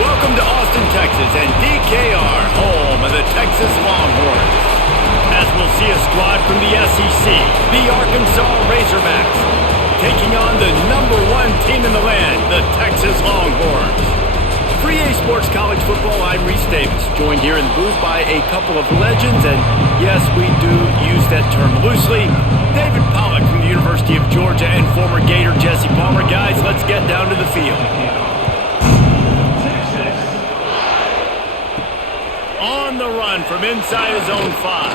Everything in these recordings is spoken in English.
Welcome to Austin, Texas, and DKR, home of the Texas Longhorns. As we'll see a squad from the SEC, the Arkansas Razorbacks, taking on the #1 team in the land, the Texas Longhorns. For EA Sports College Football, I'm Reese Davis, joined here in the booth by a couple of legends, and yes, we do use that term loosely. David Pollack from the University of Georgia and former Gator Jesse Palmer. Guys, let's get down to the field. On the run from inside his own 5.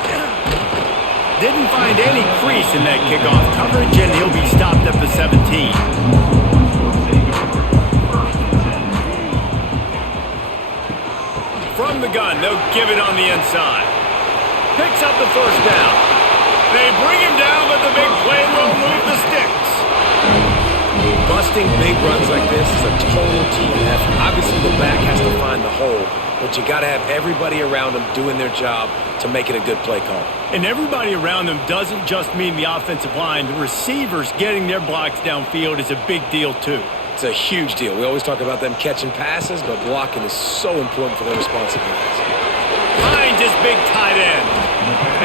Didn't find any crease in that kickoff coverage, and he'll be stopped at the 17. From the gun, they'll give it on the inside. Picks up the first down. They bring him down, but the big play will move the sticks. Busting big runs like this is a total team effort. Obviously, the back has to find the hole, but you got to have everybody around them doing their job to make it a good play call. And everybody around them doesn't just mean the offensive line. The receivers getting their blocks downfield is a big deal, too. It's a huge deal. We always talk about them catching passes, but blocking is so important for their responsibilities. Behind his big tight end.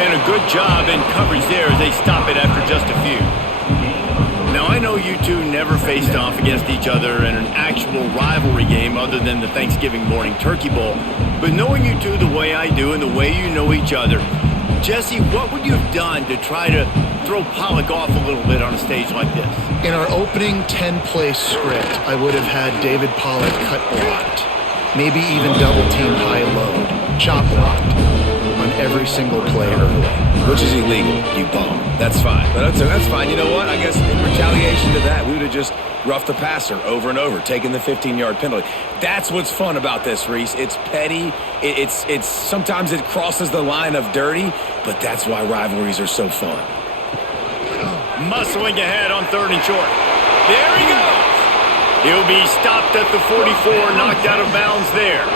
And a good job in coverage there as they stop it after just a few. Now, I know you two never faced off against each other in an actual rivalry game other than the Thanksgiving morning Turkey Bowl. But knowing you two the way I do and the way you know each other, Jesse, what would you have done to try to throw Pollack off a little bit on a stage like this? In our opening 10-play script, I would have had David Pollack cut blocked. Maybe even double-team high-load, chop blocked on every single play early. Which is illegal, you bum. That's fine. But that's fine. You know what? I guess in retaliation to that, we would have just roughed the passer over and over, taking the 15-yard penalty. That's what's fun about this, Reese. It's petty. It's sometimes it crosses the line of dirty, but that's why rivalries are so fun. Muscling ahead on 3rd and short. There he goes. He'll be stopped at the 44, knocked out of bounds there.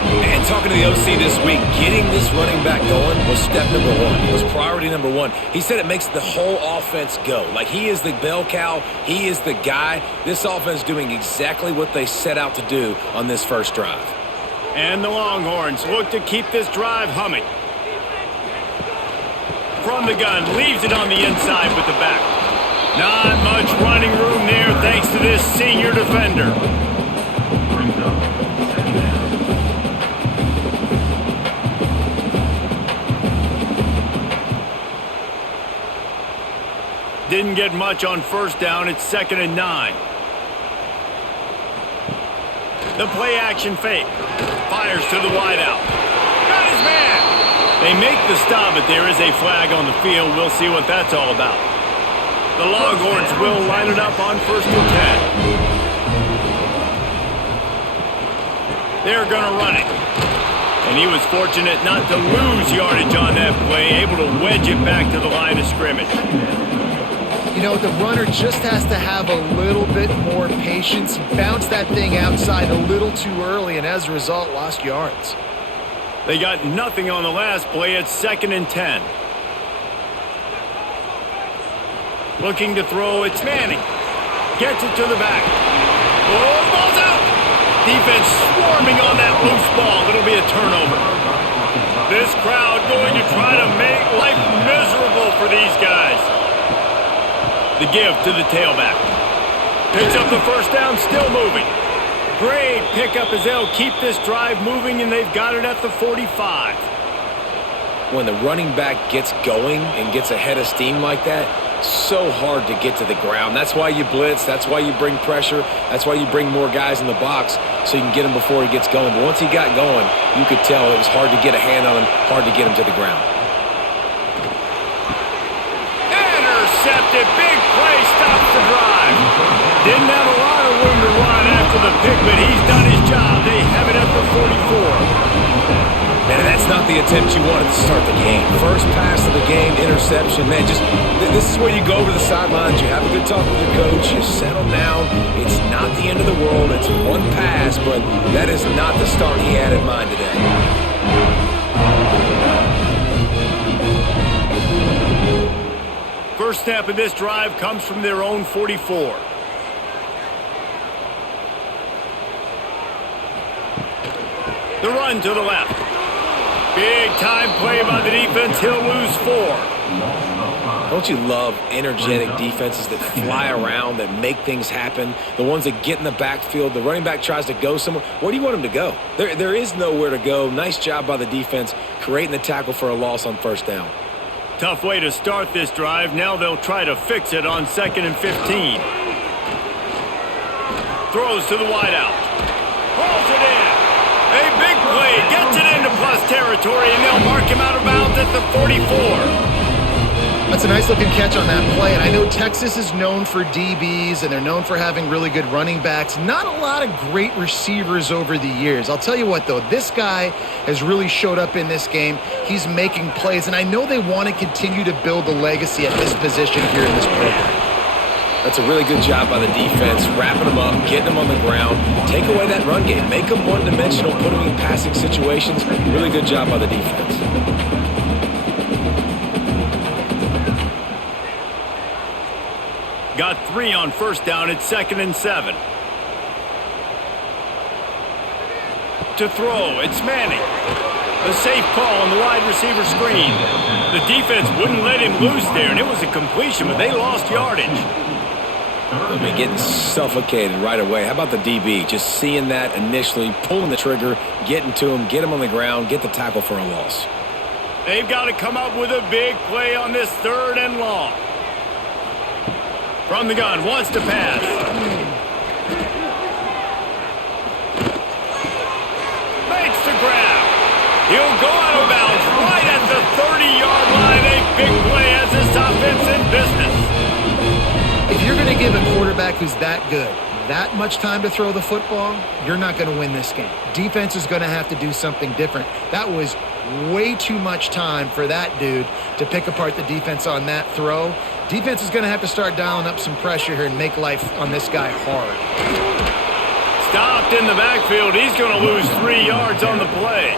And talking to the OC this week, getting this running back going was step #1. It was priority #1. He said it makes the whole offense go. Like, he is the bell cow. He is the guy. This offense doing exactly what they set out to do on this first drive. And the Longhorns look to keep this drive humming. From the gun, leaves it on the inside with the back. Not much running room there thanks to this senior defender. Didn't get much on first down. It's 2nd and 9. The play action fake. Fires to the wideout. Got his man. They make the stop, but there is a flag on the field. We'll see what that's all about. The Longhorns will line it up on 1st and 10. They're going to run it. And he was fortunate not to lose yardage on that play, able to wedge it back to the line of scrimmage. You know, the runner just has to have a little bit more patience. He bounced that thing outside a little too early, and as a result, lost yards. They got nothing on the last play. It's 2nd and 10. Looking to throw, it's Manning. Gets it to the back. Oh, the ball's out! Defense swarming on that loose ball. It'll be a turnover. This crowd going to try to make life miserable for these guys. The give to the tailback. Picks up the first down, still moving. Great pickup as they'll keep this drive moving, and they've got it at the 45. When the running back gets going and gets ahead of steam like that, so hard to get to the ground. That's why you blitz. That's why you bring pressure. That's why you bring more guys in the box so you can get him before he gets going. But once he got going, you could tell it was hard to get a hand on him, hard to get him to the ground. Intercepted. Big play stops the drive. Didn't have a lot of room to run after the pick, but he's done his job. They have it at the 44. Man, that's not the attempt you wanted to start the game. First pass of the game, interception. Man, this is where you go over the sidelines. You have a good talk with your coach. You settle down. It's not the end of the world. It's one pass, but that is not the start he had in mind today. First snap of this drive comes from their own 44. The run to the left. Big time play by the defense. He'll lose 4. Don't you love energetic defenses that fly around, that make things happen? The ones that get in the backfield. The running back tries to go somewhere. Where do you want him to go? There is nowhere to go. Nice job by the defense creating the tackle for a loss on first down. Tough way to start this drive. Now they'll try to fix it on 2nd and 15. Throws to the wideout. Hauls it in. A big play. Gets it into plus territory, and they'll mark him out of bounds at the 44. That's a nice-looking catch on that play, and I know Texas is known for DBs, and they're known for having really good running backs. Not a lot of great receivers over the years. I'll tell you what, though, this guy has really showed up in this game. He's making plays, and I know they want to continue to build a legacy at this position here in this program. That's a really good job by the defense, wrapping them up, getting them on the ground, take away that run game, make them one-dimensional, put them in passing situations. Really good job by the defense. Got 3 on first down. It's 2nd and 7. To throw, it's Manning. A safe call on the wide receiver screen. The defense wouldn't let him loose there, and it was a completion, but they lost yardage. I mean, getting suffocated right away. How about the DB? Just seeing that initially, pulling the trigger, getting to him, get him on the ground, get the tackle for a loss. They've got to come up with a big play on this 3rd and long. From the gun, wants to pass. Makes the grab. He'll go out of bounds right at the 30-yard line. A big play as this offense in business. If you're going to give a quarterback who's that good that much time to throw the football, you're not going to win this game. Defense is going to have to do something different. That was way too much time for that dude to pick apart the defense on that throw. Defense is going to have to start dialing up some pressure here and make life on this guy hard. Stopped in the backfield. He's going to lose 3 yards on the play.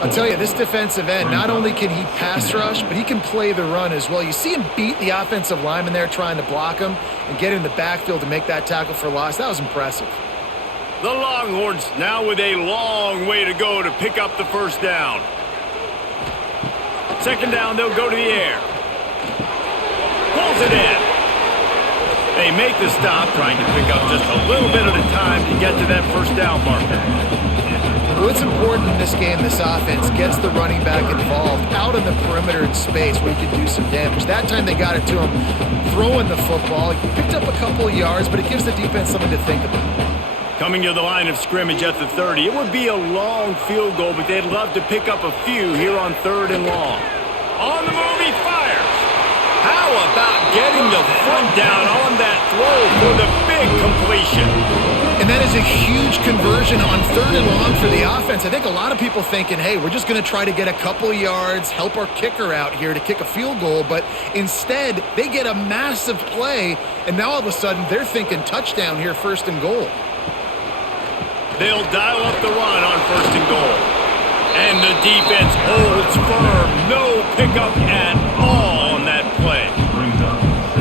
I'll tell you, this defensive end, not only can he pass rush, but he can play the run as well. You see him beat the offensive lineman there trying to block him and get in the backfield to make that tackle for loss. That was impressive. The Longhorns now with a long way to go to pick up the first down. 2nd down, they'll go to the air. Pulls it in. They make the stop, trying to pick up just a little bit at a time to get to that first down marker. Well, it's important in this game, this offense gets the running back involved out in the perimeter in space where he can do some damage. That time they got it to him throwing the football. He picked up a couple of yards, but it gives the defense something to think about. Coming to the line of scrimmage at the 30. It would be a long field goal, but they'd love to pick up a few here on 3rd and long. On the move, he fires. How about getting the front down on that throw for the big completion? And that is a huge conversion on 3rd and long for the offense. I think a lot of people thinking, hey, we're just going to try to get a couple yards, help our kicker out here to kick a field goal. But instead, they get a massive play, and now all of a sudden they're thinking touchdown here, 1st and goal. They'll dial up the run on 1st and goal. And the defense holds firm. No pickup at all on that play.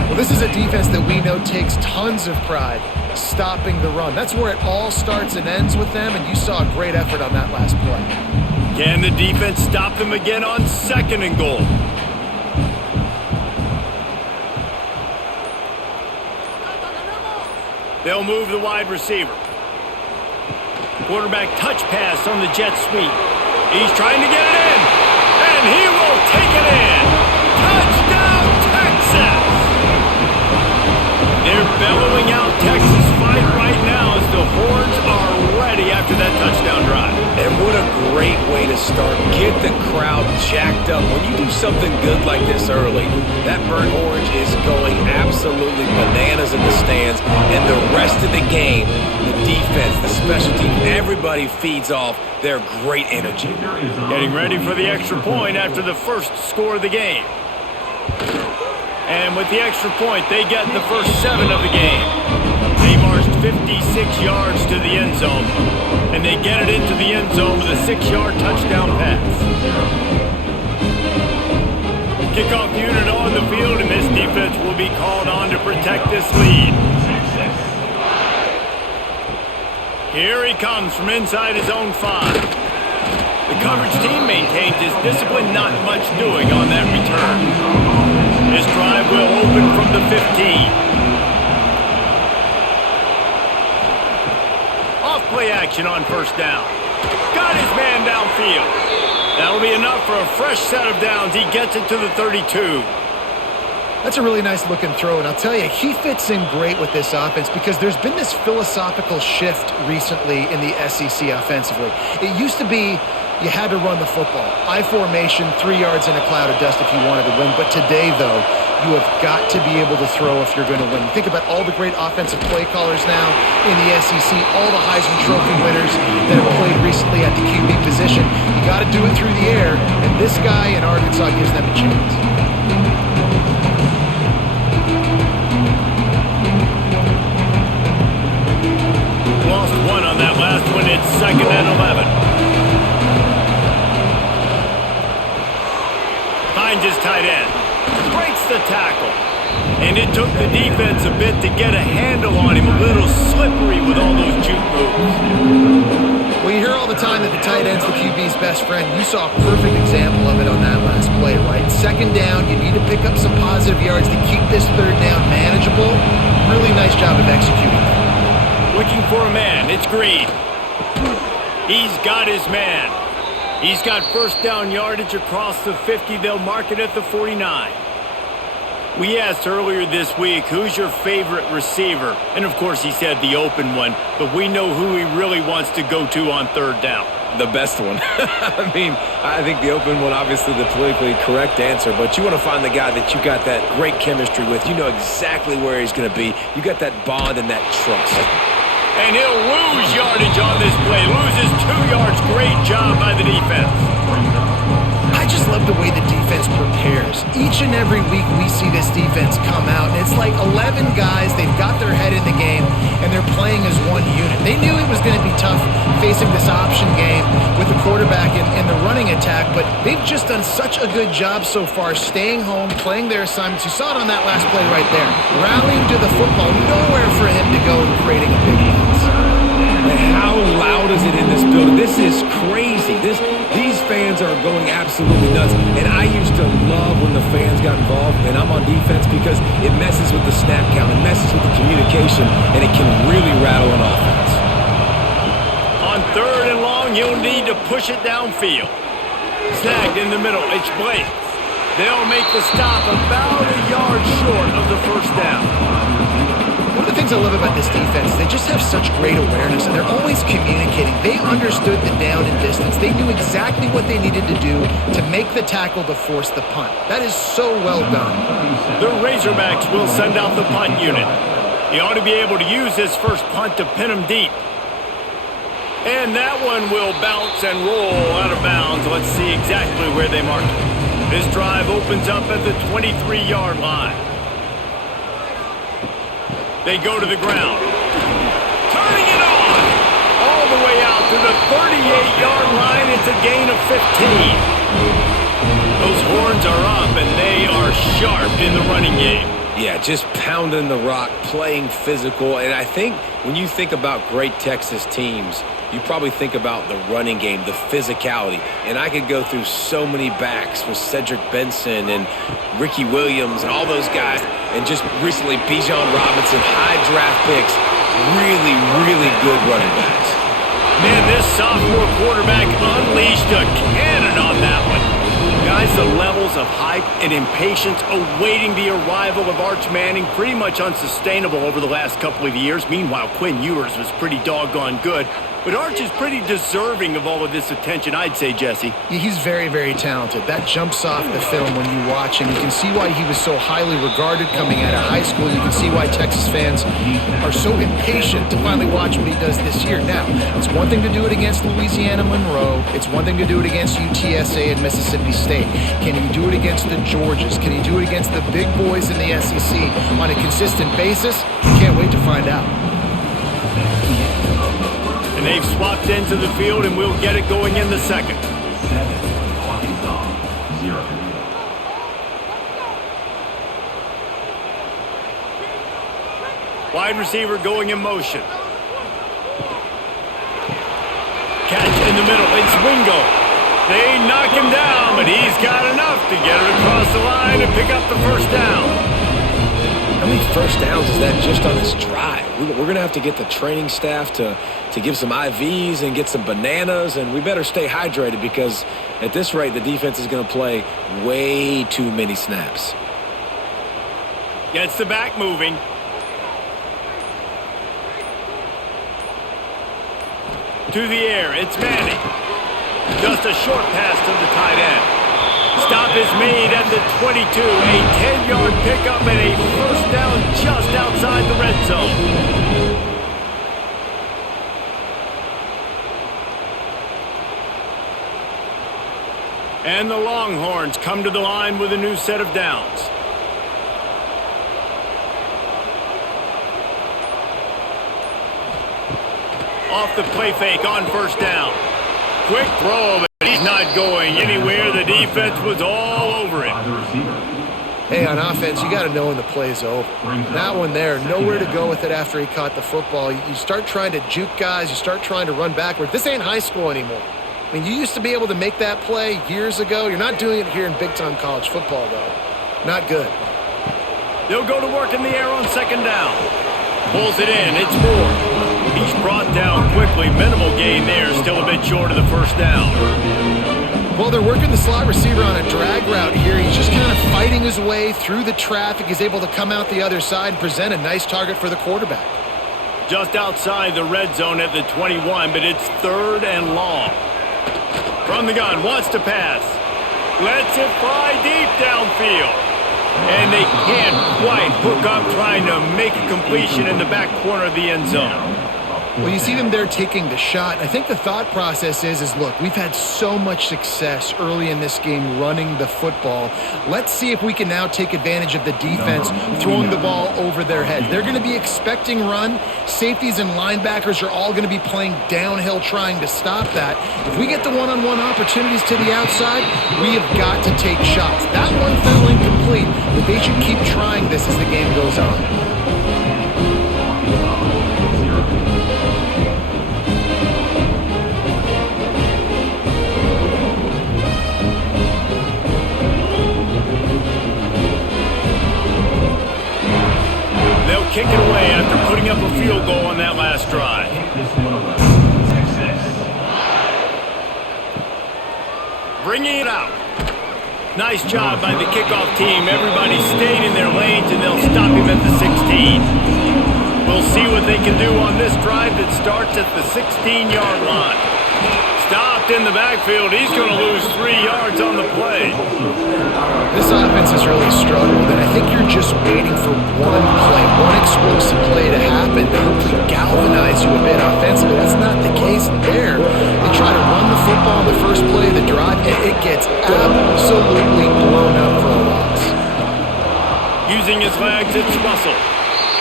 Well, this is a defense that we know takes tons of pride stopping the run. That's where it all starts and ends with them, and you saw a great effort on that last play. Can the defense stop them again on 2nd and goal? They'll move the wide receiver. Quarterback touch pass on the jet sweep. He's trying to get it in, and he will take it in. Touchdown, Texas! They're bellowing out Texas fight right now as the horns are ready after that touchdown drive. And what a great way to start. Get the crowd jacked up. When you do something good like this early, that burnt orange is going absolutely bananas in the stands. And the rest of the game, the defense, the special team, everybody feeds off their great energy. Getting ready for the extra point after the first score of the game. And with the extra point, they get the first 7 of the game. They marched 56 yards to the end zone, and they get it into the end zone with a 6-yard touchdown pass. Kickoff unit on the field, and this defense will be called on to protect this lead. Here he comes from inside his own 5. The coverage team maintains his discipline, not much doing on that return. This drive will open from the 15. Off-play action on first down. Got his man downfield. That'll be enough for a fresh set of downs. He gets it to the 32. That's a really nice looking throw, and I'll tell you, he fits in great with this offense because there's been this philosophical shift recently in the SEC offensively. It used to be you had to run the football. I formation, 3 yards in a cloud of dust if you wanted to win. But today, though, you have got to be able to throw if you're going to win. You think about all the great offensive play callers now in the SEC, all the Heisman Trophy winners that have played recently at the QB position. You got to do it through the air, and this guy in Arkansas gives them a chance. Lost one on that last one. It's 2nd and 11. Finds his tight end. Breaks the tackle. And it took the defense a bit to get a handle on him. A little slippery with all those juke moves. Well, you hear all the time that the tight end's the QB's best friend. You saw a perfect example of it on that last play, right? 2nd down, you need to pick up some positive yards to keep this 3rd down manageable. Really nice job of executing that. Looking for a man. It's Green. He's got his man. He's got first down yardage across the 50. They'll mark it at the 49. We asked earlier this week, who's your favorite receiver? And, of course, he said the open one. But we know who he really wants to go to on 3rd down. The best one. I mean, I think the open one, obviously the politically correct answer, but you want to find the guy that you got that great chemistry with. You know exactly where he's going to be. You got that bond and that trust. And he'll lose yardage on this play. Loses 2 yards. Great job by the defense. I just love the way the defense prepares. Each and every week we see this defense come out, and it's like 11 guys. They've got their head in the game, and they're playing as one unit. They knew it was going to be tough facing this option game with the quarterback in the running attack, but they've just done such a good job so far staying home, playing their assignments. You saw it on that last play right there. Rallying to the football, nowhere for him to go and creating a big mess. And how loud is it in this building? This is crazy. These fans are going absolutely nuts. And I used to love when the fans got involved, and I'm on defense because it messes with the snap count, it messes with the communication, and it can really rattle an offense. On 3rd and long, you'll need to push it downfield. Snagged in the middle. It's Blake. They'll make the stop about a yard short of the first down. One of the things I love about this defense, they just have such great awareness, and they're always communicating. They understood the down and distance. They knew exactly what they needed to do to make the tackle to force the punt. That is so well done. The Razorbacks will send out the punt unit. He ought to be able to use his first punt to pin him deep. And that one will bounce and roll out of bounds. Let's see exactly where they mark it. This drive opens up at the 23-yard line. They go to the ground. Turning it on. All the way out to the 38-yard line. It's a gain of 15. Those horns are up, and they are sharp in the running game. Yeah, just pounding the rock, playing physical. And I think when you think about great Texas teams, you probably think about the running game, the physicality. And I could go through so many backs with Cedric Benson and Ricky Williams and all those guys. And just recently, Bijan Robinson, high draft picks. Really, really good running backs. Man, this sophomore quarterback unleashed a cannon on that one. Guys, the levels of hype and impatience awaiting the arrival of Arch Manning pretty much unsustainable over the last couple of years. Meanwhile, Quinn Ewers was pretty doggone good. But Arch is pretty deserving of all of this attention, I'd say, Jesse. Yeah, he's very, very talented. That jumps off the film when you watch him. You can see why he was so highly regarded coming out of high school. You can see why Texas fans are so impatient to finally watch what he does this year. Now, it's one thing to do it against Louisiana Monroe. It's one thing to do it against UTSA and Mississippi State. Can he do it against the Georgias? Can he do it against the big boys in the SEC on a consistent basis? We can't wait to find out. And they've swapped into the field, and we'll get it going in the second. Wide receiver going in motion. In the middle, it's Wingo. They knock him down, but he's got enough to get it across the line and pick up the first down. How many first downs is that just on this drive? We're going to have to get the training staff to give some IVs and get some bananas, and we better stay hydrated because at this rate, the defense is going to play way too many snaps. Gets the back moving. To the air, it's Manning. Just a short pass to the tight end. Stop is made at the 22. A 10-yard pickup and a first down just outside the red zone. And the Longhorns come to the line with a new set of downs. Off the play fake on first down. Quick throw, but he's not going anywhere. The defense was all over him. Hey, on offense, you got to know when the play's over. That one there, nowhere to go with it after he caught the football. You start trying to juke guys. You start trying to run backward. This ain't high school anymore. I mean, you used to be able to make that play years ago. You're not doing it here in big-time college football, though. Not good. They'll go to work in the air on second down. Pulls it in. It's Moore. He's brought down quickly. Minimal gain there. Still a bit short of the first down. Well, they're working the slot receiver on a drag route here. He's just kind of fighting his way through the traffic. He's able to come out the other side and present a nice target for the quarterback. Just outside the red zone at the 21, but it's third and long. From the gun, wants to pass. Lets it fly deep downfield. And they can't quite hook up trying to make a completion in the back corner of the end zone. Well, you see them there taking the shot. I think the thought process is look, we've had so much success early in this game running the football. Let's see if we can now take advantage of the defense throwing the ball over their heads. They're going to be expecting run. Safeties and linebackers are all going to be playing downhill trying to stop that. If we get the one-on-one opportunities to the outside, we have got to take shots. That one fell incomplete, but they should keep trying this as the game goes on. Kick it away after putting up a field goal on that last drive. Bringing it out. Nice job by the kickoff team. Everybody stayed in their lanes, and they'll stop him at the 16. We'll see what they can do on this drive that starts at the 16-yard line. Stopped in the backfield. He's going to lose 3 yards on the play. This offense has really struggled, and I think you're just waiting for one play, one explosive play to happen to hopefully galvanize you a bit offensively. That's not the case there. They try to run the football on the first play of the drive, and it gets absolutely blown up for a loss. Using his legs, it's Russell.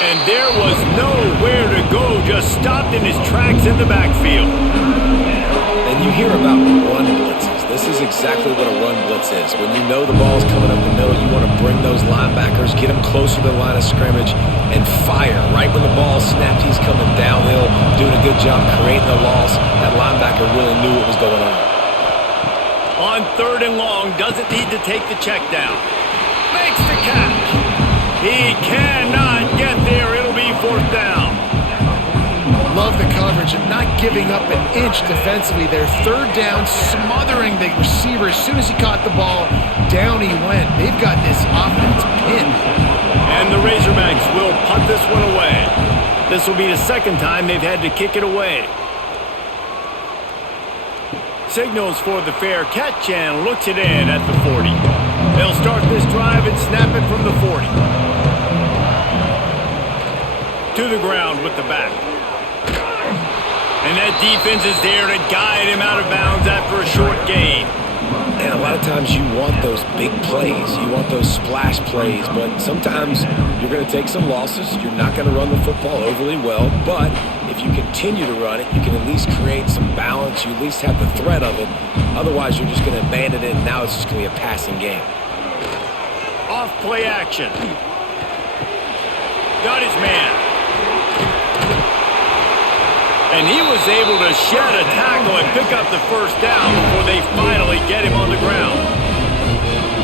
And there was nowhere to go, just stopped in his tracks in the backfield. And you hear about run blitzes. This is exactly what a run blitz is. When you know the ball's coming up the middle, you want to bring those linebackers, get them closer to the line of scrimmage, and fire. Right when the ball snapped, he's coming downhill, doing a good job creating the loss. That linebacker really knew what was going on. On third and long, doesn't need to take the check down. Makes the catch. He cannot get there. It'll be fourth down. Love the coverage and not giving up an inch defensively there. Third down, smothering the receiver. As soon as he caught the ball, down he went. They've got this offense pinned. And the Razorbacks will punt this one away. This will be the second time they've had to kick it away. Signals for the fair catch and looks it in at the 40. They'll start this drive and snap it from the 40. To the ground with the back. And that defense is there to guide him out of bounds after a short gain. And a lot of times you want those big plays. You want those splash plays. But sometimes you're going to take some losses. You're not going to run the football overly well. But if you continue to run it, you can at least create some balance. You at least have the threat of it. Otherwise, you're just going to abandon it, and now it's just going to be a passing game. Off play action. Got his man. And he was able to shed a tackle and pick up the first down before they finally get him on the ground.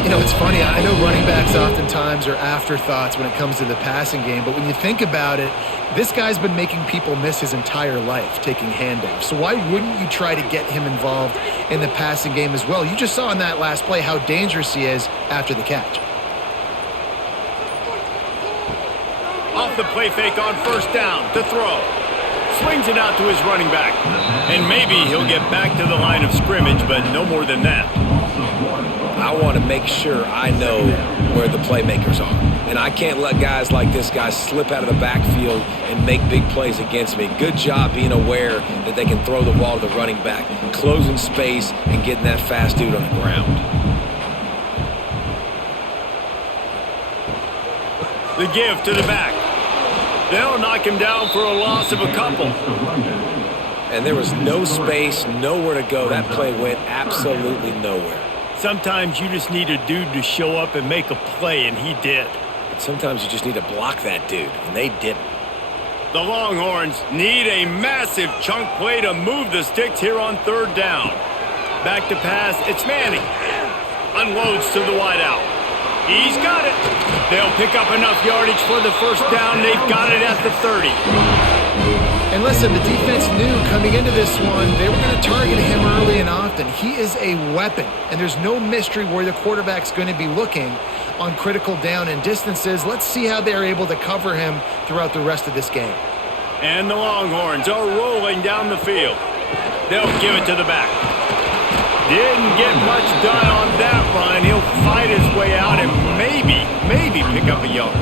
You know, it's funny. I know running backs oftentimes are afterthoughts when it comes to the passing game, but when you think about it, this guy's been making people miss his entire life taking handoffs. So why wouldn't you try to get him involved in the passing game as well? You just saw in that last play how dangerous he is after the catch. Off the play fake on first down to throw. Swings it out to his running back. And maybe he'll get back to the line of scrimmage, but no more than that. I want to make sure I know where the playmakers are. And I can't let guys like this guy slip out of the backfield and make big plays against me. Good job being aware that they can throw the ball to the running back, closing space and getting that fast dude on the ground. The give to the back. They'll knock him down for a loss of a couple. And there was no space, nowhere to go. That play went absolutely nowhere. Sometimes you just need a dude to show up and make a play, and he did. Sometimes you just need to block that dude, and they didn't. The Longhorns need a massive chunk play to move the sticks here on third down. Back to pass, it's Manning. Unloads to the wideout. He's got it. They'll pick up enough yardage for the first down. They've got it at the 30. And listen, the defense knew coming into this one, they were going to target him early and often. He is a weapon, and there's no mystery where the quarterback's going to be looking on critical down and distances. Let's see how they're able to cover him throughout the rest of this game. And the Longhorns are rolling down the field. They'll give it to the back. Didn't get much done on that run. He'll fight his way out and maybe pick up a yard.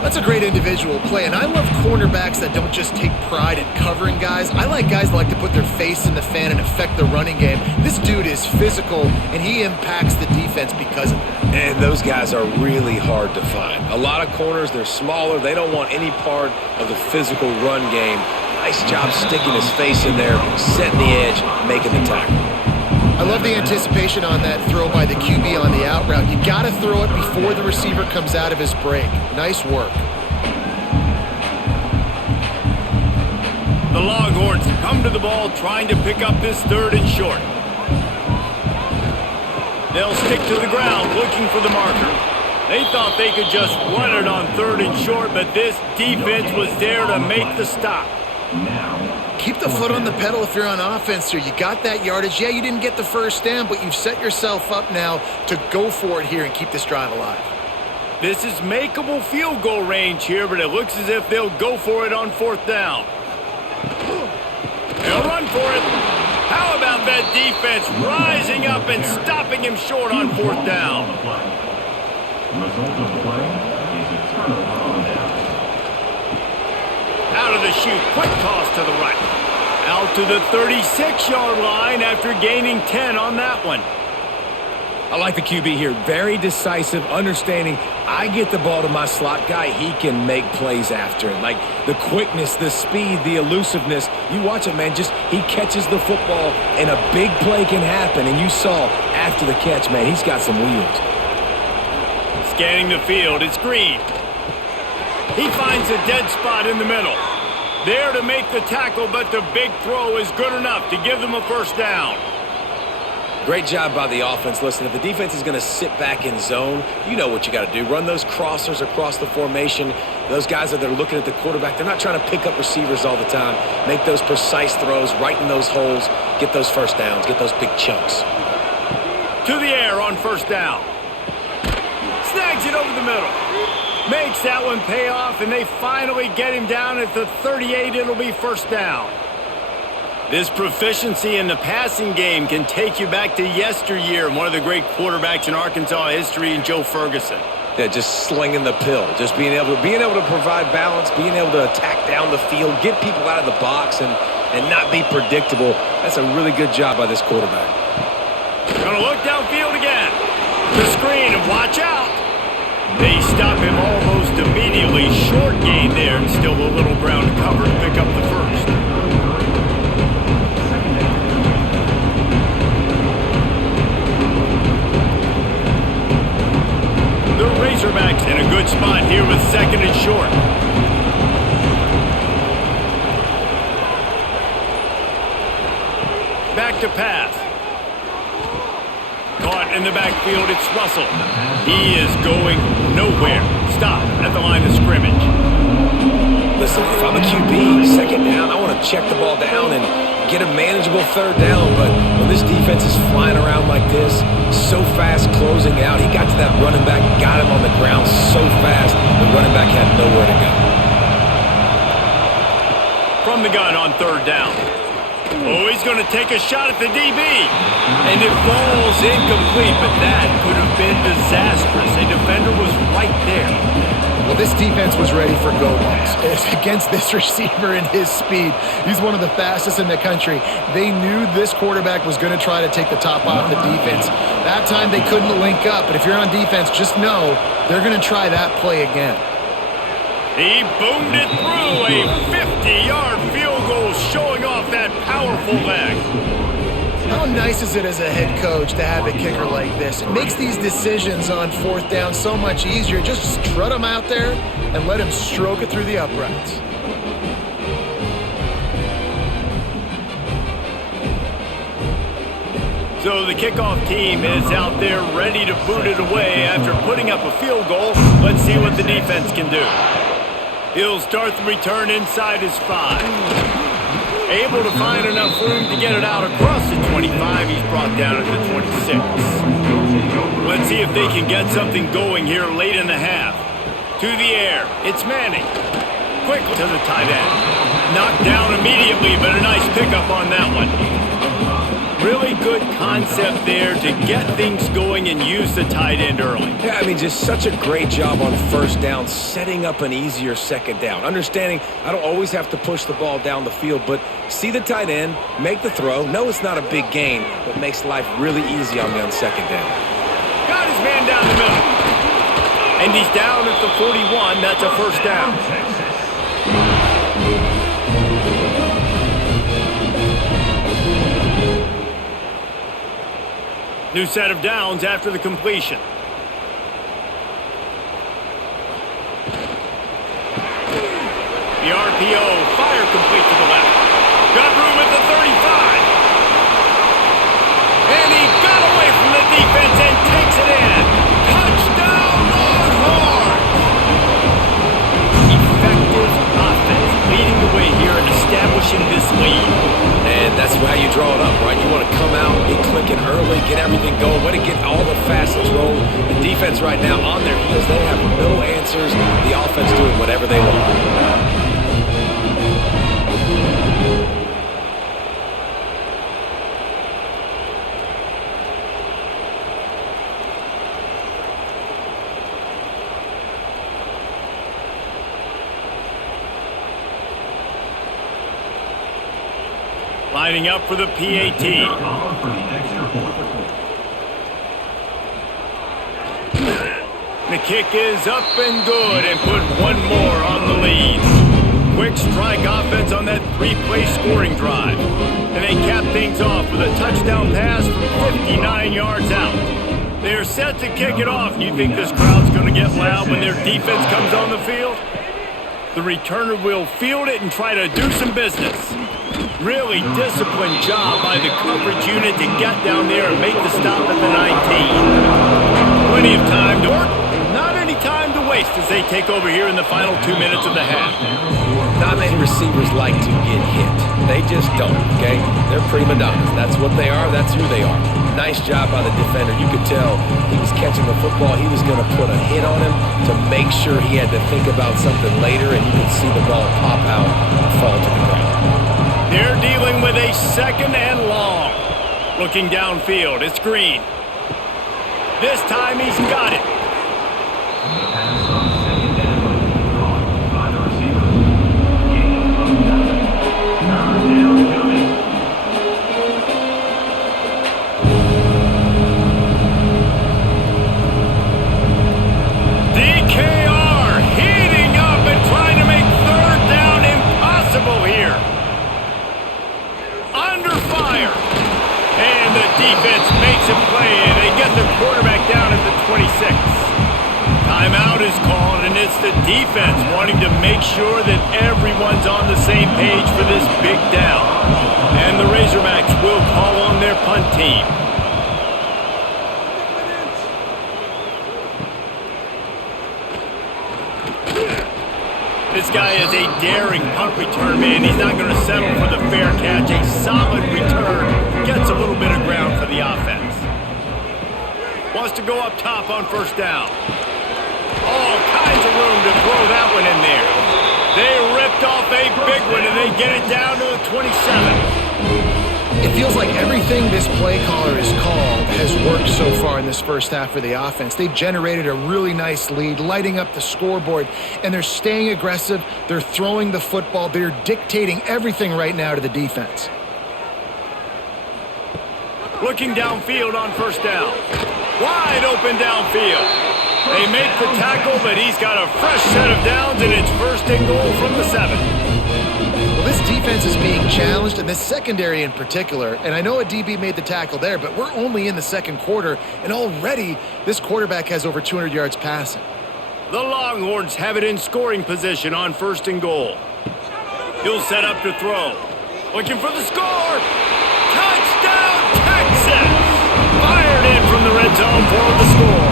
That's a great individual play, and I love cornerbacks that don't just take pride in covering guys. I like guys that like to put their face in the fan and affect the running game. This dude is physical, and he impacts the defense because of that. And those guys are really hard to find. A lot of corners, they're smaller. They don't want any part of the physical run game. Nice job sticking his face in there, setting the edge, making the tackle. I love the anticipation on that throw by the QB on the out route. You got to throw it before the receiver comes out of his break. Nice work. The Longhorns come to the ball trying to pick up this third and short. They'll stick to the ground looking for the marker. They thought they could just run it on third and short, but this defense was there to make the stop. Keep the foot on the pedal if you're on offense here. You got that yardage. Yeah, you didn't get the first down, but you've set yourself up now to go for it here and keep this drive alive. This is makeable field goal range here, but it looks as if they'll go for it on fourth down. They'll run for it. How about that defense rising up and stopping him short on fourth down? Out of the chute, quick toss to the right. Out to the 36-yard line after gaining 10 on that one. I like the QB here. Very decisive, understanding I get the ball to my slot guy, he can make plays after it. Like the quickness, the speed, the elusiveness. You watch it, man, just he catches the football and a big play can happen. And you saw after the catch, man, he's got some wheels. Scanning the field, it's Green. He finds a dead spot in the middle. There to make the tackle, but the big throw is good enough to give them a first down. Great job by the offense. Listen, if the defense is going to sit back in zone, you know what you got to do. Run those crossers across the formation. Those guys that are looking at the quarterback, they're not trying to pick up receivers all the time. Make those precise throws, right in those holes, get those first downs, get those big chunks. To the air on first down. Snags it over the middle. Makes that one pay off, and they finally get him down at the 38. It'll be first down. This proficiency in the passing game can take you back to yesteryear, one of the great quarterbacks in Arkansas history, in Joe Ferguson. Yeah, just slinging the pill, just being able to provide balance, being able to attack down the field, get people out of the box, and not be predictable. That's a really good job by this quarterback. Gonna look downfield again. The screen, and watch out. They stop him almost immediately. Short gain there, and still a little ground to cover to pick up the first. The Razorbacks in a good spot here with second and short. Back to pass. Caught in the backfield, it's Russell. He is going nowhere. Stop at the line of scrimmage. Listen, if I'm a QB, second down, I want to check the ball down and get a manageable third down. But when this defense is flying around like this, so fast closing out, he got to that running back, got him on the ground so fast, the running back had nowhere to go. From the gun on third down. Oh, he's going to take a shot at the DB. And it falls incomplete, but that could have been disastrous. A defender was right there. Well, this defense was ready for go balls. It's against this receiver and his speed. He's one of the fastest in the country. They knew this quarterback was going to try to take the top off the defense. That time they couldn't link up, but if you're on defense, just know they're going to try that play again. He boomed it through a 50-yard field goal, showing off that powerful leg. How nice is it as a head coach to have a kicker like this? It makes these decisions on fourth down so much easier. Just strut him out there and let him stroke it through the uprights. So the kickoff team is out there ready to boot it away after putting up a field goal. Let's see what the defense can do. He'll start the return inside his 5. Able to find enough room to get it out across the 25. He's brought down at the 26. Let's see if they can get something going here late in the half. To the air. It's Manning. Quick to the tight end. Knocked down immediately, but a nice pickup on that one. Really good concept there to get things going and use the tight end early. Yeah, I mean, just such a great job on first down, setting up an easier second down. Understanding I don't always have to push the ball down the field, but see the tight end, make the throw. No, it's not a big gain, but makes life really easy on me on second down. Got his man down the middle. And he's down at the 41. That's a first down. New set of downs after the completion. The RPO, fire complete to the left. Got room at the 35. And he got away from the defense and takes it in. Touchdown, Longhorns! Effective offense, leading the way here and establishing this lead. And that's how you draw it up, right? You want to come out, be clicking early, get everything going, want to get all the fastest roll. The defense right now on their heels, they have no answers. The offense doing whatever they want. Lining up for the PAT. The kick is up and good and put one more on the lead. Quick strike offense on that 3-play scoring drive. And they cap things off with a touchdown pass from 59 yards out. They're set to kick it off. You think this crowd's going to get loud when their defense comes on the field? The returner will field it and try to do some business. Really disciplined job by the coverage unit to get down there and make the stop at the 19. Plenty of time to work. Not any time to waste as they take over here in the final 2 minutes of the half. Not many receivers like to get hit. They just don't, okay? They're prima donnas. That's what they are. That's who they are. Nice job by the defender. You could tell he was catching the football. He was going to put a hit on him to make sure he had to think about something later, and you could see the ball pop out and fall to the ground. They're dealing with a second and long. Looking downfield, it's Green. This time he's got it. DKR heating up and trying to make third down impossible here. Under fire. And the defense makes a play. They get the quarterback down at the 26. Timeout is called, and it's the defense wanting to make sure that everyone's on the same page for this big down. And the Razorbacks will will call on their punt team. This guy is a daring punt return man. He's not going to settle for the fair catch. A solid return. Gets a little bit of ground for the offense. Wants to go up top on first down. All kinds of room to throw that one in there. They ripped off a big one, and they get it down to the 27. It feels like everything this play caller has called has worked so far in this first half for the offense. They've generated a really nice lead, lighting up the scoreboard, and they're staying aggressive. They're throwing the football. They're dictating everything right now to the defense. Looking downfield on first down. Wide open downfield. They make the tackle, but he's got a fresh set of downs, and it's first and goal from the 7. Well, this defense is being challenged, and this secondary in particular, and I know a DB made the tackle there, but we're only in the second quarter, and already this quarterback has over 200 yards passing. The Longhorns have it in scoring position on first and goal. He'll set up to throw. Looking for the score! Touchdown, Texas! Fired in from the red zone for the score.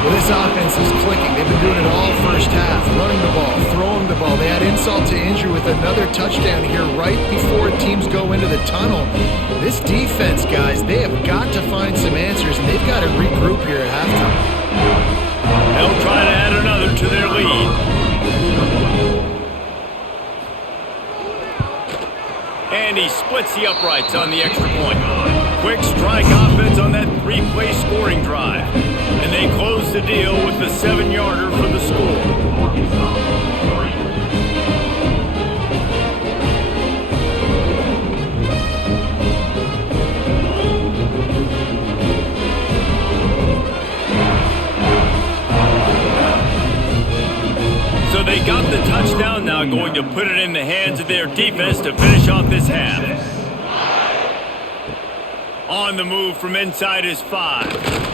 Well, this offense is clicking. They've been doing it all first half, running the ball, throwing the ball. They had insult to injury with another touchdown here right before teams go into the tunnel. This defense, guys, they have got to find some answers, and they've got to regroup here at halftime. They'll try to add another to their lead. And he splits the uprights on the extra point. Quick strike offense on that 3-play scoring drive. And they close the deal with the 7-yarder for the score. So they got the touchdown, now going to put it in the hands of their defense to finish off this half. On the move from inside is 5.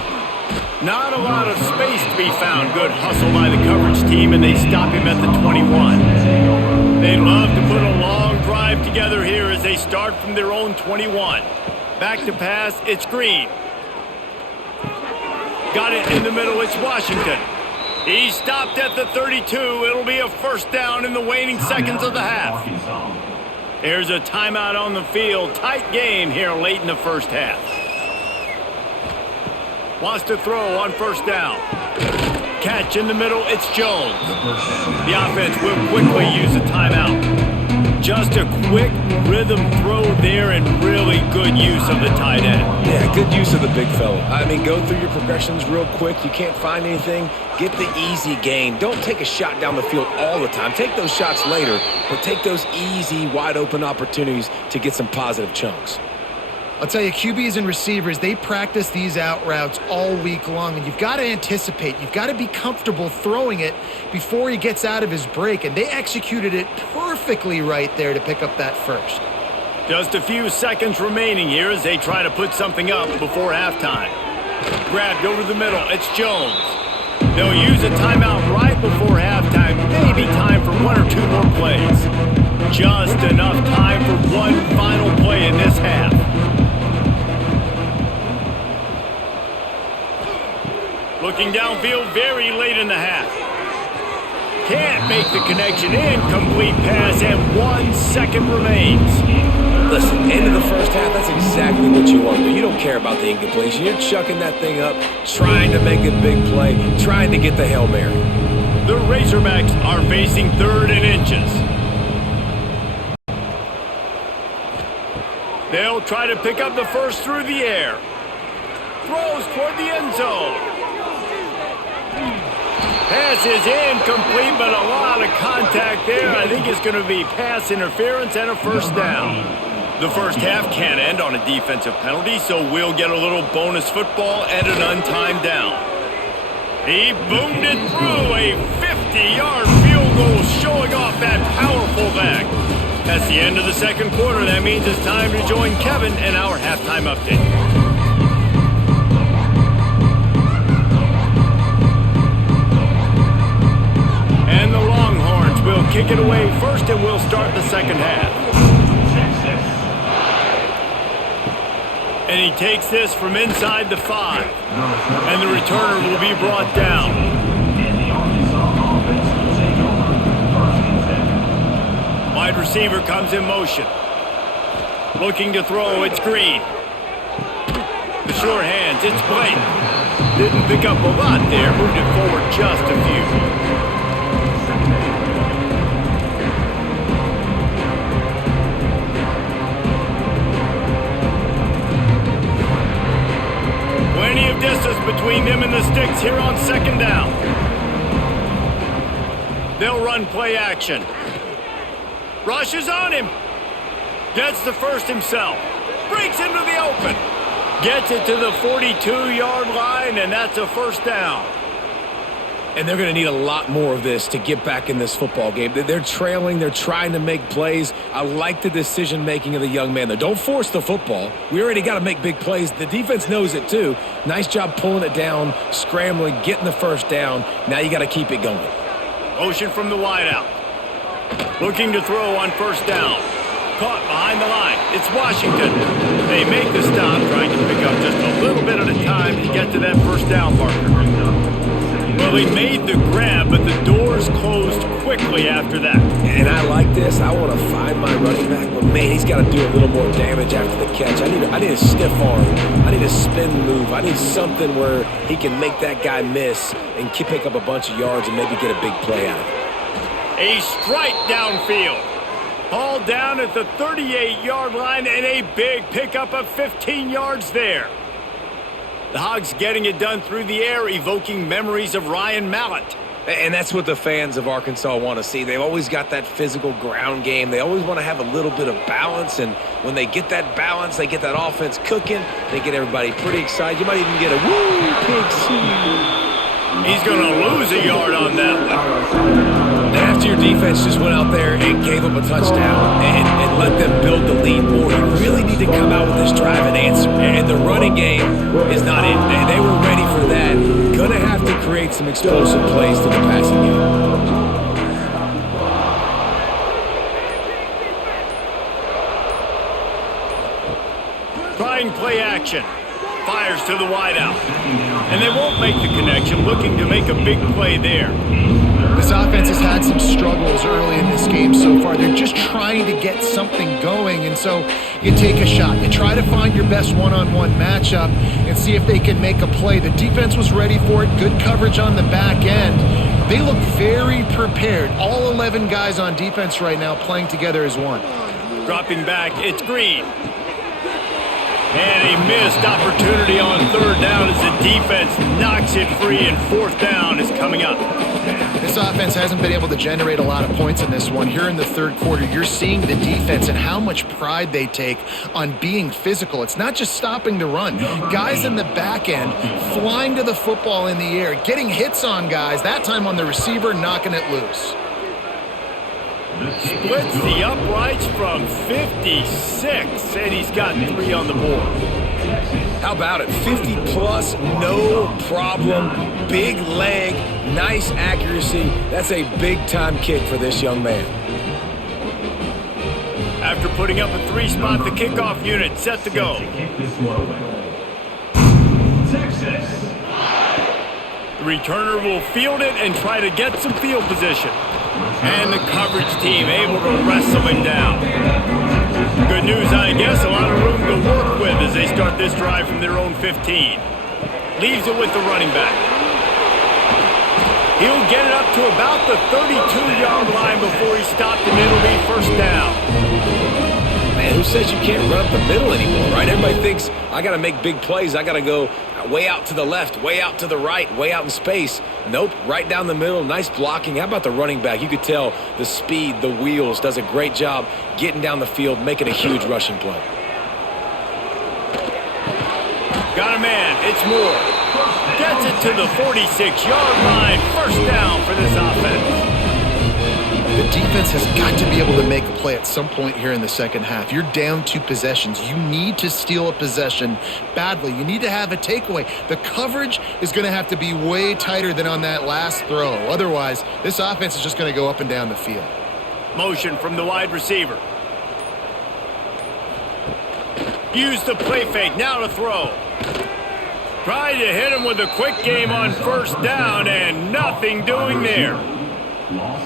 Not a lot of space to be found. Good hustle by the coverage team, and they stop him at the 21. They love to put a long drive together here as they start from their own 21. Back to pass, it's Green. Got it in the middle, it's Washington. He stopped at the 32. It'll be a first down in the waning seconds of the half. There's a timeout on the field. Tight game here late in the first half. Wants to throw on first down. Catch in the middle, it's Jones. The offense will quickly use a timeout. Just a quick rhythm throw there and really good use of the tight end. Yeah, good use of the big fella. I mean, go through your progressions real quick. You can't find anything. Get the easy gain. Don't take a shot down the field all the time. Take those shots later, but take those easy, wide-open opportunities to get some positive chunks. I'll tell you, QBs and receivers, they practice these out routes all week long, and you've got to anticipate. You've got to be comfortable throwing it before he gets out of his break, and they executed it perfectly right there to pick up that first. Just a few seconds remaining here as they try to put something up before halftime. Grabbed over the middle, it's Jones. They'll use a timeout right before halftime, maybe time for 1 or 2 more plays. Just enough time for one final play in this half. Looking downfield very late in the half. Can't make the connection. Incomplete pass, and 1 second remains. Listen, end of the first half, that's exactly what you want to do. You don't care about the incompletion. You're chucking that thing up, trying to make a big play, trying to get the Hail Mary. The Razorbacks are facing 3rd and inches. They'll try to pick up the first through the air. Throws toward the end zone. Pass is incomplete, but a lot of contact there. I think it's going to be pass interference and a first down. The first half can't end on a defensive penalty, so we'll get a little bonus football and an untimed down. He boomed it through, a 50-yard field goal showing off that powerful leg. That's the end of the second quarter. That means it's time to join Kevin and our halftime update. And the Longhorns will kick it away first, and we'll start the second half. And he takes this from inside the 5. And the returner will be brought down. Wide receiver comes in motion. Looking to throw, it's Green. The sure hands, it's Blake. Didn't pick up a lot there, moved it forward just a few. Plenty of distance between them and the sticks here on second down. They'll run play action. Rushes on him. Gets the first himself. Breaks into the open. Gets it to the 42-yard line, and that's a first down. And they're going to need a lot more of this to get back in this football game. They're trailing. They're trying to make plays. I like the decision-making of the young man, though. Don't force the football. We already got to make big plays. The defense knows it, too. Nice job pulling it down, scrambling, getting the first down. Now you got to keep it going. Motion from the wideout. Looking to throw on first down. Caught behind the line. It's Washington. They make the stop, trying to pick up just a little bit at a time to get to that first down marker. Well, they made the grab, but the doors closed quickly after that. And I like this. I want to find my running back, but man, he's got to do a little more damage after the catch. I need a stiff arm. I need a spin move. I need something where he can make that guy miss and pick up a bunch of yards and maybe get a big play out of it. A strike downfield. Hauled down at the 38-yard line, and a big pickup of 15 yards there. The Hogs getting it done through the air, evoking memories of Ryan Mallett. And that's what the fans of Arkansas want to see. They've always got that physical ground game. They always want to have a little bit of balance, and when they get that balance, they get that offense cooking, they get everybody pretty excited. You might even get a woo, pig C. He's going to lose a yard on that one. After your defense just went out there and gave up a touchdown and let them build the lead more, you really need to come out with this drive and answer. And the running game is not it. They were ready for that. Going to have to create some explosive plays to the passing game. Trying play action. Fires to the wideout. And they won't make the connection, looking to make a big play there. This offense has had some struggles early in this game so far. They're just trying to get something going, and so you take a shot. You try to find your best one-on-one matchup and see if they can make a play. The defense was ready for it. Good coverage on the back end. They look very prepared. All 11 guys on defense right now playing together as one. Dropping back, it's Green. And a missed opportunity on third down as the defense knocks it free, and fourth down is coming up. This offense hasn't been able to generate a lot of points in this one. Here in the third quarter, you're seeing the defense and how much pride they take on being physical. It's not just stopping the run. Guys in the back end flying to the football in the air, getting hits on guys, that time on the receiver, knocking it loose. Splits the uprights from 56, and he's got 3 on the board. How about it? 50-plus, no problem. Big leg, nice accuracy. That's a big-time kick for this young man. After putting up a 3-spot, the kickoff unit set to go. The returner will field it and try to get some field position. And the coverage team able to wrestle him down. Good news, I guess, a lot of room to work with as they start this drive from their own 15. Leaves it with the running back. He'll get it up to about the 32-yard line before he stopped, and it'll be first down. Man, who says you can't run up the middle anymore, right? Everybody thinks, I got to make big plays. I got to go way out to the left, way out to the right, way out in space. Nope, right down the middle, nice blocking. How about the running back? You could tell the speed, the wheels, does a great job getting down the field, making a huge rushing play. Got a man, it's Moore. Gets it to the 46-yard line, first down for this offense. The defense has got to be able to make a play at some point here in the second half. You're down 2 possessions. You need to steal a possession badly. You need to have a takeaway. The coverage is going to have to be way tighter than on that last throw. Otherwise, this offense is just going to go up and down the field. Motion from the wide receiver. Use the play fake, now to throw. Tried to hit him with a quick game on first down, and nothing doing there.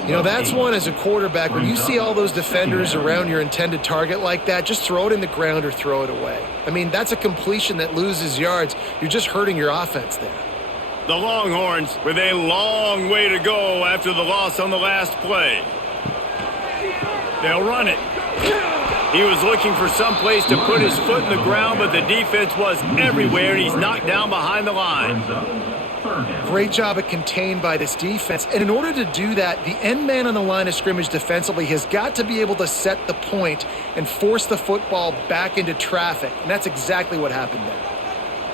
You know, that's one as a quarterback. When you see all those defenders around your intended target like that, just throw it in the ground or throw it away. I mean, that's a completion that loses yards. You're just hurting your offense there. The Longhorns with a long way to go after the loss on the last play. They'll run it. He was looking for some place to put his foot in the ground, but the defense was everywhere, and he's knocked down behind the line. Great job at contained by this defense. And in order to do that, the end man on the line of scrimmage defensively has got to be able to set the point and force the football back into traffic. And that's exactly what happened there.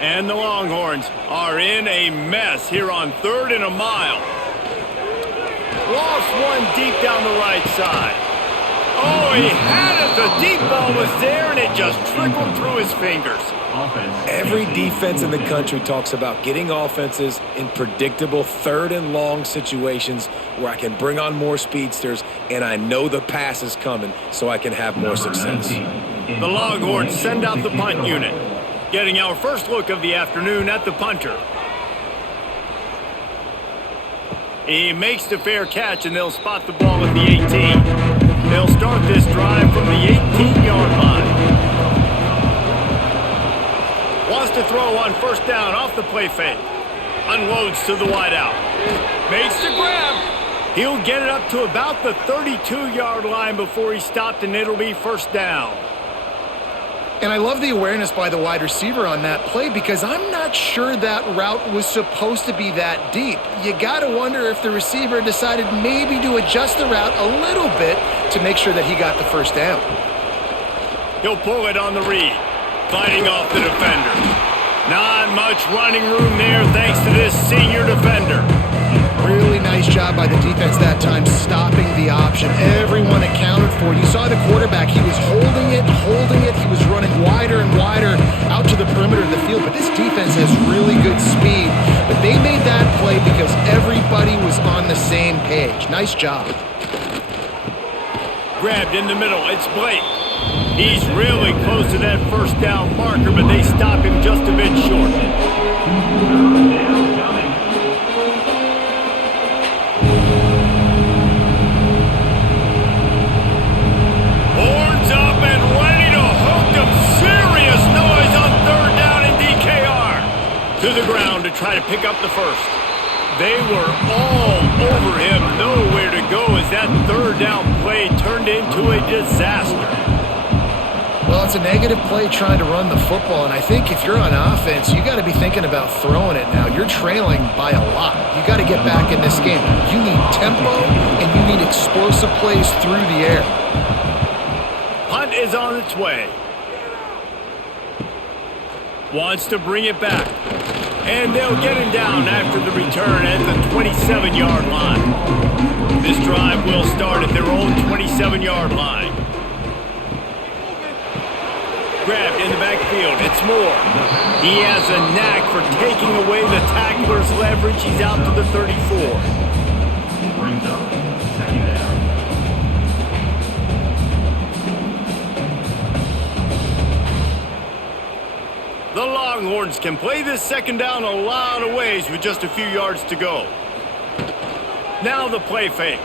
And the Longhorns are in a mess here on 3rd and a mile. Lost one deep down the right side. Oh, he had it. The deep ball was there, and it just trickled through his fingers. Every defense in the country talks about getting offenses in predictable 3rd and long situations where I can bring on more speedsters and I know the pass is coming so I can have more success. The Longhorns send out the punt unit. Getting our first look of the afternoon at the punter. He makes the fair catch, and they'll spot the ball at the 18. They'll start this drive from the 18-yard line. Wants to throw on first down off the play fake. Unloads to the wideout. Makes the grab. He'll get it up to about the 32-yard line before he's stopped, and it'll be first down. And I love the awareness by the wide receiver on that play because I'm not sure that route was supposed to be that deep. You got to wonder if the receiver decided maybe to adjust the route a little bit to make sure that he got the first down. He'll pull it on the read, fighting off the defender. Not much running room there thanks to this senior defender. Really nice job by the defense that time, stopping the option. Everyone accounted for it. You saw the quarterback. He was holding it. He was running wider and wider out to the perimeter of the field. But this defense has really good speed. But they made that play because everybody was on the same page. Nice job. Grabbed in the middle. It's Blake. He's really close to that first down marker, but they stop him just a bit short. To the ground to try to pick up the first. They were all over him, nowhere to go as that 3rd down play turned into a disaster. Well, it's a negative play trying to run the football, and I think if you're on offense, you got to be thinking about throwing it now. You're trailing by a lot. You got to get back in this game. You need tempo, and you need explosive plays through the air. Punt is on its way. Wants to bring it back. And they'll get him down after the return at the 27-yard line. This drive will start at their own 27-yard line. Grabbed in the backfield. It's Moore. He has a knack for taking away the tackler's leverage. He's out to the 34. The Longhorns can play this second down a lot of ways with just a few yards to go. Now the play fake.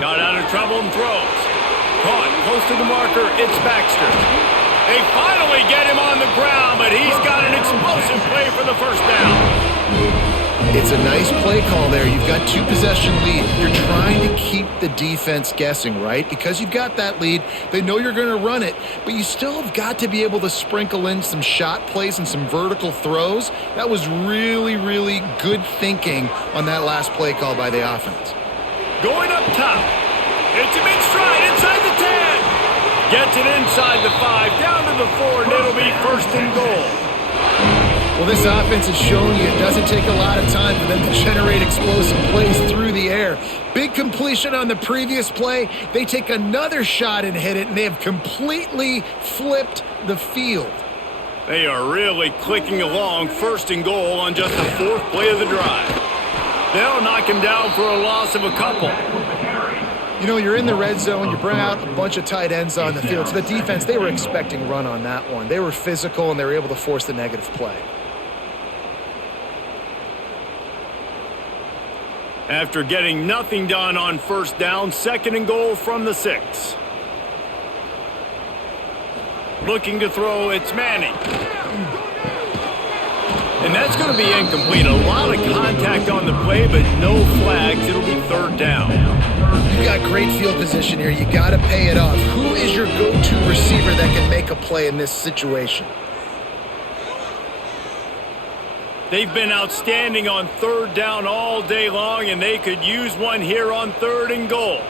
Got out of trouble and throws. Caught close to the marker. It's Baxter. They finally get him on the ground, but he's got an explosive play for the first down. It's a nice play call there. You've got 2-possession lead. You're trying to keep the defense guessing, right? Because you've got that lead, they know you're going to run it, but you still have got to be able to sprinkle in some shot plays and some vertical throws. That was really, really good thinking on that last play call by the offense. Going up top. It's a big stride inside the 10. Gets it inside the 5, down to the 4, and it'll be first and goal. Well, this offense has shown you it doesn't take a lot of time for them to generate explosive plays through the air. Big completion on the previous play. They take another shot and hit it, and they have completely flipped the field. They are really clicking along, first and goal on just the 4th play of the drive. They'll knock him down for a loss of a couple. You know, you're in the red zone, you bring out a bunch of tight ends on the field. So the defense, they were expecting run on that one. They were physical, and they were able to force the negative play. After getting nothing done on first down, 2nd and goal from the 6. Looking to throw, it's Manning. And that's going to be incomplete. A lot of contact on the play, but no flags. It'll be 3rd down. You've got great field position here. You got to pay it off. Who is your go-to receiver that can make a play in this situation? They've been outstanding on 3rd down all day long, and they could use one here on 3rd and goal.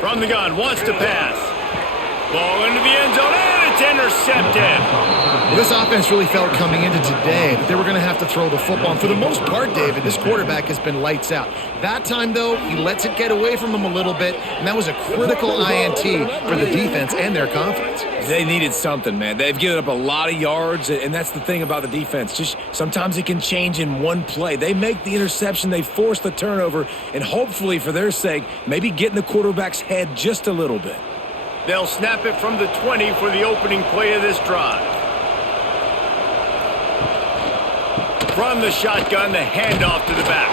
From the gun, wants to pass. Ball into the end zone, and it's intercepted. Well, this offense really felt coming into today that they were going to have to throw the football. And for the most part, David, this quarterback has been lights out. That time, though, he lets it get away from him a little bit, and that was a critical INT for the defense and their confidence. They needed something, man. They've given up a lot of yards, and that's the thing about the defense. Just sometimes it can change in one play. They make the interception, they force the turnover, and hopefully, for their sake, maybe get in the quarterback's head just a little bit. They'll snap it from the 20 for the opening play of this drive. From the shotgun, the handoff to the back.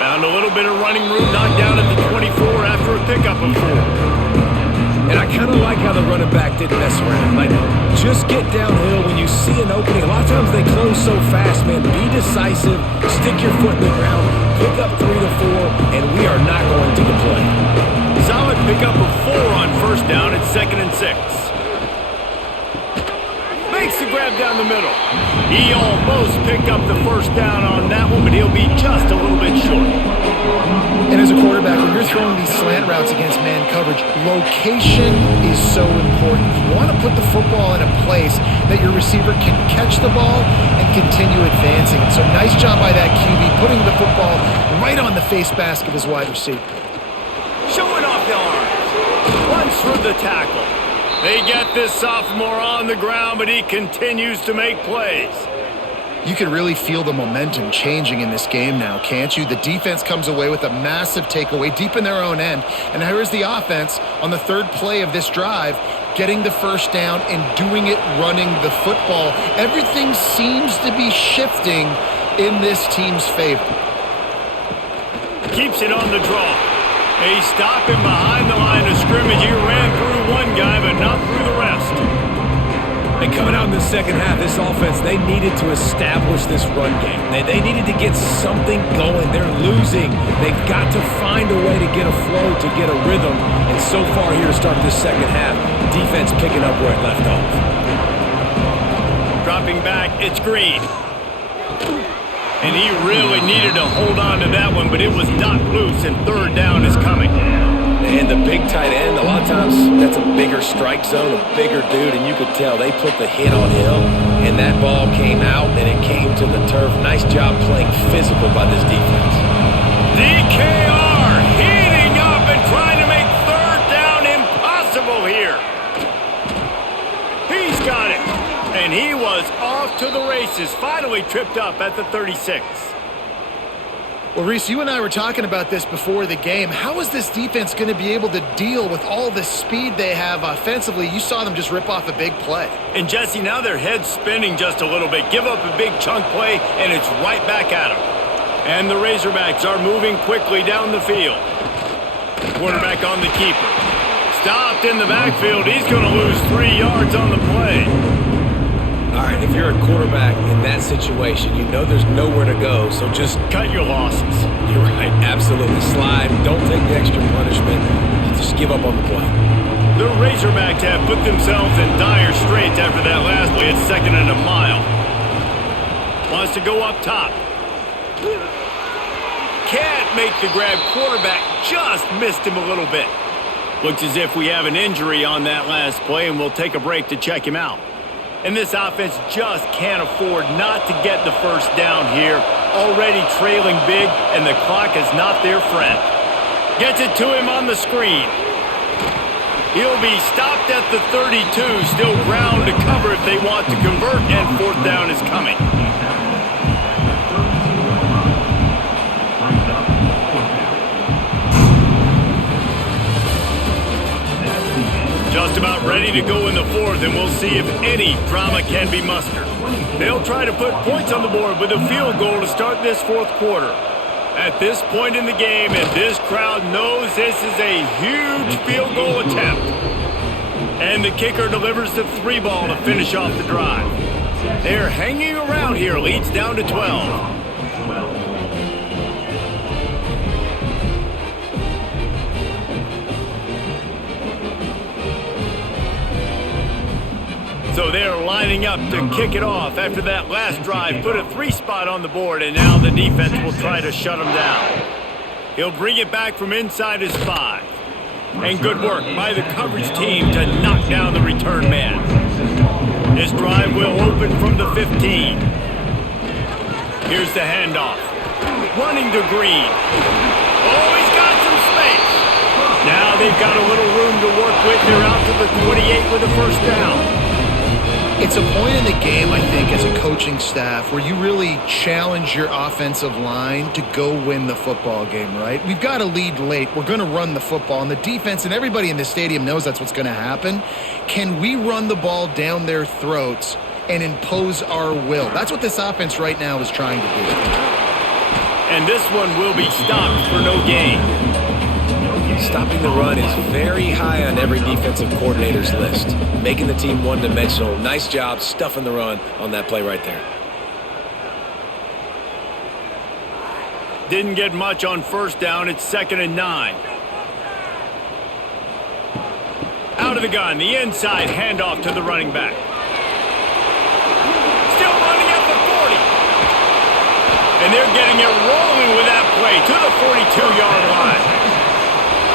Found a little bit of running room, knocked down at the 24 after a pickup of 4. And I kind of like how the running back didn't mess around. Like, just get downhill when you see an opening. A lot of times they close so fast, man. Be decisive, stick your foot in the ground, pick up 3 to 4, and we are not going to complain. Solid pickup of 4 on first down. It's 2nd and 6. Makes the grab down the middle. He almost picked up the first down on that one, but he'll be just a little bit short. And as a quarterback, when you're throwing these slant routes against man coverage, location is so important. You want to put the football in a place that your receiver can catch the ball and continue advancing. So nice job by that QB, putting the football right on the face mask of his wide receiver. Showing off the arms. Runs through the tackle. They get this sophomore on the ground, but he continues to make plays. You can really feel the momentum changing in this game now, can't you? The defense comes away with a massive takeaway deep in their own end. And here's the offense on the 3rd play of this drive, getting the first down and doing it running the football. Everything seems to be shifting in this team's favor. Keeps it on the draw. They stop him behind the line of scrimmage. He ran through one guy, but not through the rest. And coming out in the second half, this offense, they needed to establish this run game. They needed to get something going. They're losing. They've got to find a way to get a flow, to get a rhythm. And so far here to start this second half, defense picking up where it left off. Dropping back, it's Green. And he really needed to hold on to that one, but it was knocked loose, and 3rd down is coming. And the big tight end, a lot of times that's a bigger strike zone, a bigger dude, and you could tell they put the hit on him, and that ball came out, and it came to the turf. Nice job playing physical by this defense. DKR heating up and trying to make 3rd down impossible here. He's got it. And he was off to the races, finally tripped up at the 36. Well, Reese, you and I were talking about this before the game. How is this defense going to be able to deal with all the speed they have offensively? You saw them just rip off a big play. And, Jesse, now their head's spinning just a little bit. Give up a big chunk play, and it's right back at them. And the Razorbacks are moving quickly down the field. Quarterback on the keeper. Stopped in the backfield. He's going to lose 3 yards on the play. All right, if you're a quarterback in that situation, you know there's nowhere to go, so just cut your losses. You're right, absolutely. Slide, don't take the extra punishment, just give up on the play. The Razorbacks have put themselves in dire straits after that last play. It's 2nd and a mile. Wants to go up top. Can't make the grab. Quarterback just missed him a little bit. Looks as if we have an injury on that last play, and we'll take a break to check him out. And this offense just can't afford not to get the first down here. Already trailing big, and the clock is not their friend. Gets it to him on the screen. He'll be stopped at the 32. Still ground to cover if they want to convert, and 4th down is coming. Just about ready to go in the fourth, and we'll see if any drama can be mustered. They'll try to put points on the board with a field goal to start this fourth quarter. At this point in the game, and this crowd knows this is a huge field goal attempt. And the kicker delivers the 3-ball to finish off the drive. They're hanging around here, leads down to 12. So they're lining up to kick it off after that last drive. Put a 3-spot on the board, and now the defense will try to shut him down. He'll bring it back from inside his 5. And good work by the coverage team to knock down the return man. This drive will open from the 15. Here's the handoff. Running to Green. Oh, he's got some space. Now they've got a little room to work with. They're out to the 28 with a first down. It's a point in the game, I think, as a coaching staff where you really challenge your offensive line to go win the football game, right? We've got a lead late. We're going to run the football. And the defense and everybody in the stadium knows that's what's going to happen. Can we run the ball down their throats and impose our will? That's what this offense right now is trying to do. And this one will be stopped for no gain. Stopping the run is very high on every defensive coordinator's list. Making the team one-dimensional. Nice job stuffing the run on that play right there. Didn't get much on first down. It's 2nd and 9. Out of the gun, the inside handoff to the running back. Still running at the 40. And they're getting it rolling with that play to the 42-yard line.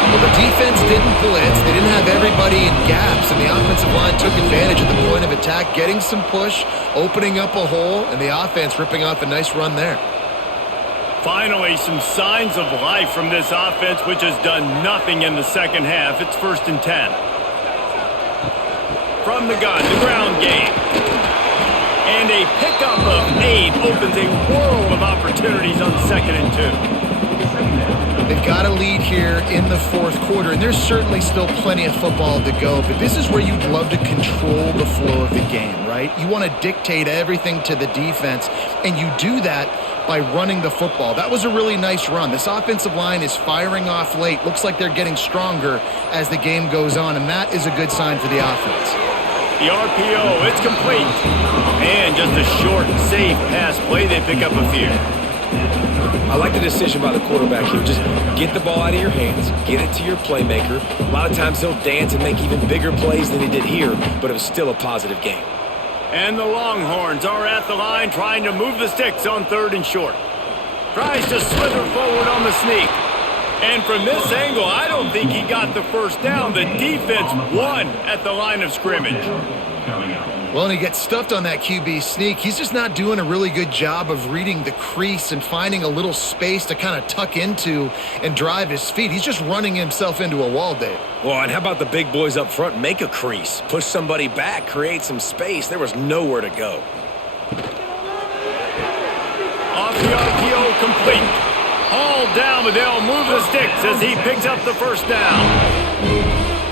Well, the defense didn't blitz. They didn't have everybody in gaps, and the offensive line took advantage of the point of attack, getting some push, opening up a hole, and the offense ripping off a nice run there. Finally, some signs of life from this offense, which has done nothing in the second half. It's 1st and 10. From the gun, the ground game. And a pickup of 8 opens a world of opportunities on 2nd and 2. They've got a lead here in the fourth quarter, and there's certainly still plenty of football to go, but this is where you'd love to control the flow of the game, right? You want to dictate everything to the defense, and you do that by running the football. That was a really nice run. This offensive line is firing off late. Looks like they're getting stronger as the game goes on, and that is a good sign for the offense. The RPO, it's complete. And just a short, safe pass play. They pick up a few. I like the decision by the quarterback here. Just get the ball out of your hands, get it to your playmaker. A lot of times he'll dance and make even bigger plays than he did here, but it was still a positive game. And the Longhorns are at the line trying to move the sticks on 3rd and short. Tries to slither forward on the sneak. And from this angle, I don't think he got the first down. The defense won at the line of scrimmage. Well, and he gets stuffed on that QB sneak. He's just not doing a really good job of reading the crease and finding a little space to kind of tuck into and drive his feet. He's just running himself into a wall, Dave. Well, and how about the big boys up front? Make a crease, push somebody back, create some space. There was nowhere to go. Off the RPO, complete. All down, but they'll move the sticks as he picks up the first down.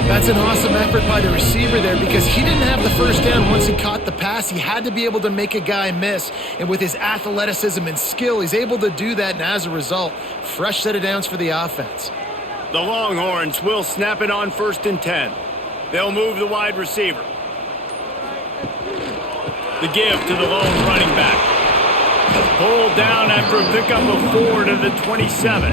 That's an awesome effort by the receiver there because he didn't have the first down once he caught the pass. He had to be able to make a guy miss. And with his athleticism and skill, he's able to do that. And as a result, fresh set of downs for the offense. The Longhorns will snap it on 1st and 10. They'll move the wide receiver. The give to the lone running back. Pulled down after a pickup of 4 to the 27.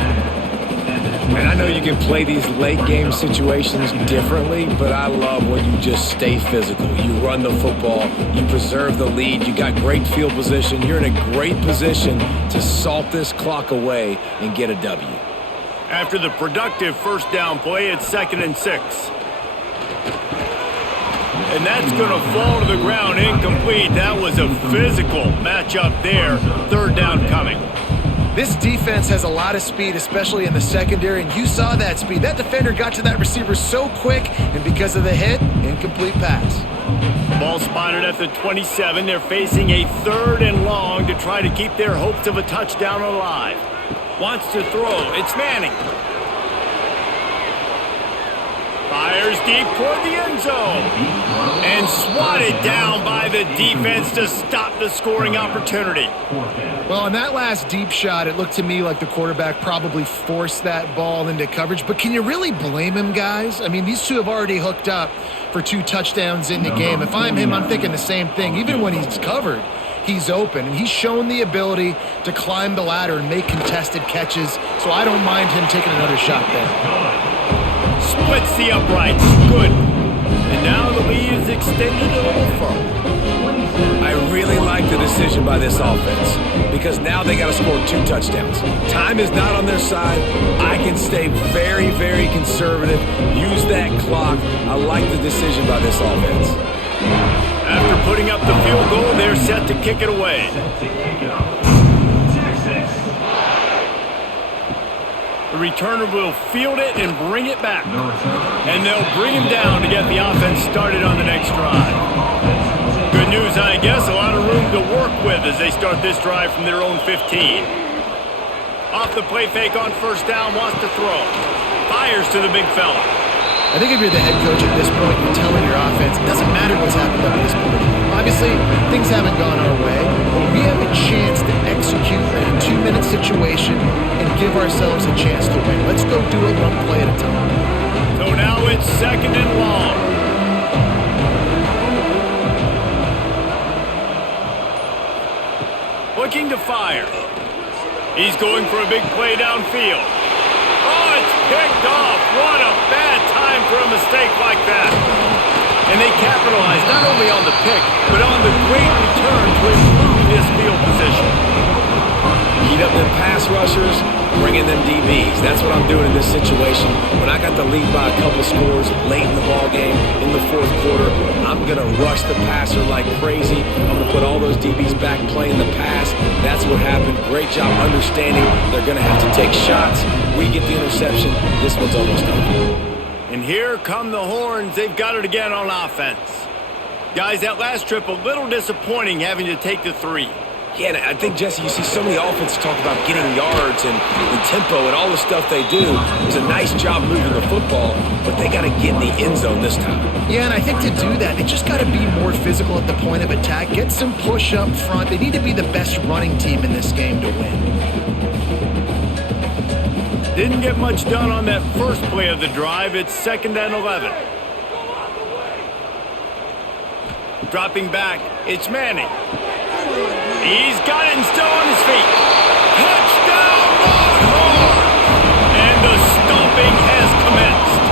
And I know you can play these late game situations differently, but I love when you just stay physical. You run the football, you preserve the lead, you got great field position. You're in a great position to salt this clock away and get a W. After the productive first down play, it's 2nd and 6. And that's going to fall to the ground incomplete. That was a physical matchup there. 3rd down coming. This defense has a lot of speed, especially in the secondary, and you saw that speed. That defender got to that receiver so quick, and because of the hit, incomplete pass. Ball spotted at the 27. They're facing a 3rd and long to try to keep their hopes of a touchdown alive. Wants to throw. It's Manning. Fires deep toward the end zone. And swatted down by the defense to stop the scoring opportunity. Well, on that last deep shot, it looked to me like the quarterback probably forced that ball into coverage. But can you really blame him, guys? I mean, these two have already hooked up for 2 touchdowns in the game. If I'm him, I'm thinking the same thing. Even when he's covered, he's open. And he's shown the ability to climb the ladder and make contested catches. So I don't mind him taking another shot there. Splits the uprights. Good. And now the lead is extended a little further. I really like the decision by this offense because now they got to score 2 touchdowns. Time is not on their side. I can stay very, very conservative. Use that clock. I like the decision by this offense. After putting up the field goal, they're set to kick it away. The returner will field it and bring it back. And they'll bring him down to get the offense started on the next drive. Good news, I guess. A lot of room to work with as they start this drive from their own 15. Off the play fake on first down, wants to throw. Fires to the big fella. I think if you're the head coach at this point, you're telling your offense, it doesn't matter what's happened up to this point. Obviously, things haven't gone our way, but we have a chance to execute a 2-minute situation and give ourselves a chance to win. Let's go do it one play at a time. So now it's 2nd and long. Looking to fire. He's going for a big play downfield. Oh, it's picked off. What a bad time for a mistake like that. And they capitalize not only on the pick, but on the great return to improve this field position. Heat up them pass rushers, bring in them DBs. That's what I'm doing in this situation. When I got the lead by a couple scores late in the ball game, in the 4th quarter, I'm going to rush the passer like crazy. I'm going to put all those DBs back playing the pass. That's what happened. Great job understanding they're going to have to take shots. We get the interception. This one's almost over. And here come the horns. They've got it again on offense. Guys, that last trip a little disappointing having to take the 3. Yeah, and I think, Jesse, you see so many offenses talk about getting yards and tempo and all the stuff they do. It's a nice job moving the football, but they got to get in the end zone this time. Yeah, and I think to do that, they just got to be more physical at the point of attack. Get some push up front. They need to be the best running team in this game to win. Didn't get much done on that first play of the drive. It's 2nd and 11. Dropping back, it's Manning. He's got it and still on his feet. Touchdown, Longhorns! And the stomping has commenced.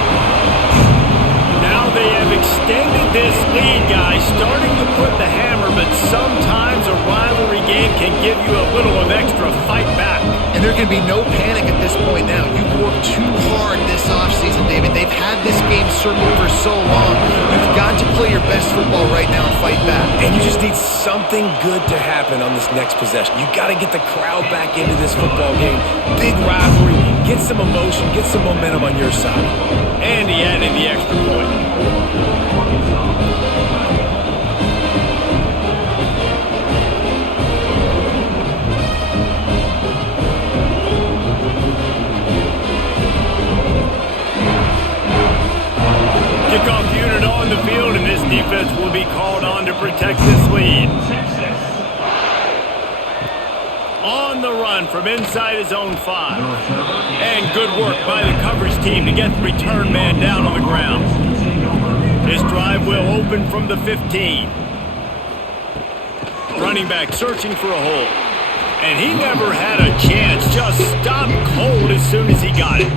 Now they have extended this lead, guys, starting to put the hammer, but sometimes a rivalry game can give you a little of extra fight back. And there can be no panic at this point now. You've worked too hard this offseason, David. They've had this game circled for so long. You've got to play your best football right now and fight back. And you just need something good to happen on this next possession. You got to get the crowd back into this football game. Big rivalry. Get some emotion. Get some momentum on your side. And he added the extra point. Kickoff unit on the field, and this defense will be called on to protect this lead. On the run from inside his own 5. And good work by the coverage team to get the return man down on the ground. This drive will open from the 15. Running back searching for a hole. And he never had a chance. Just stopped cold as soon as he got it.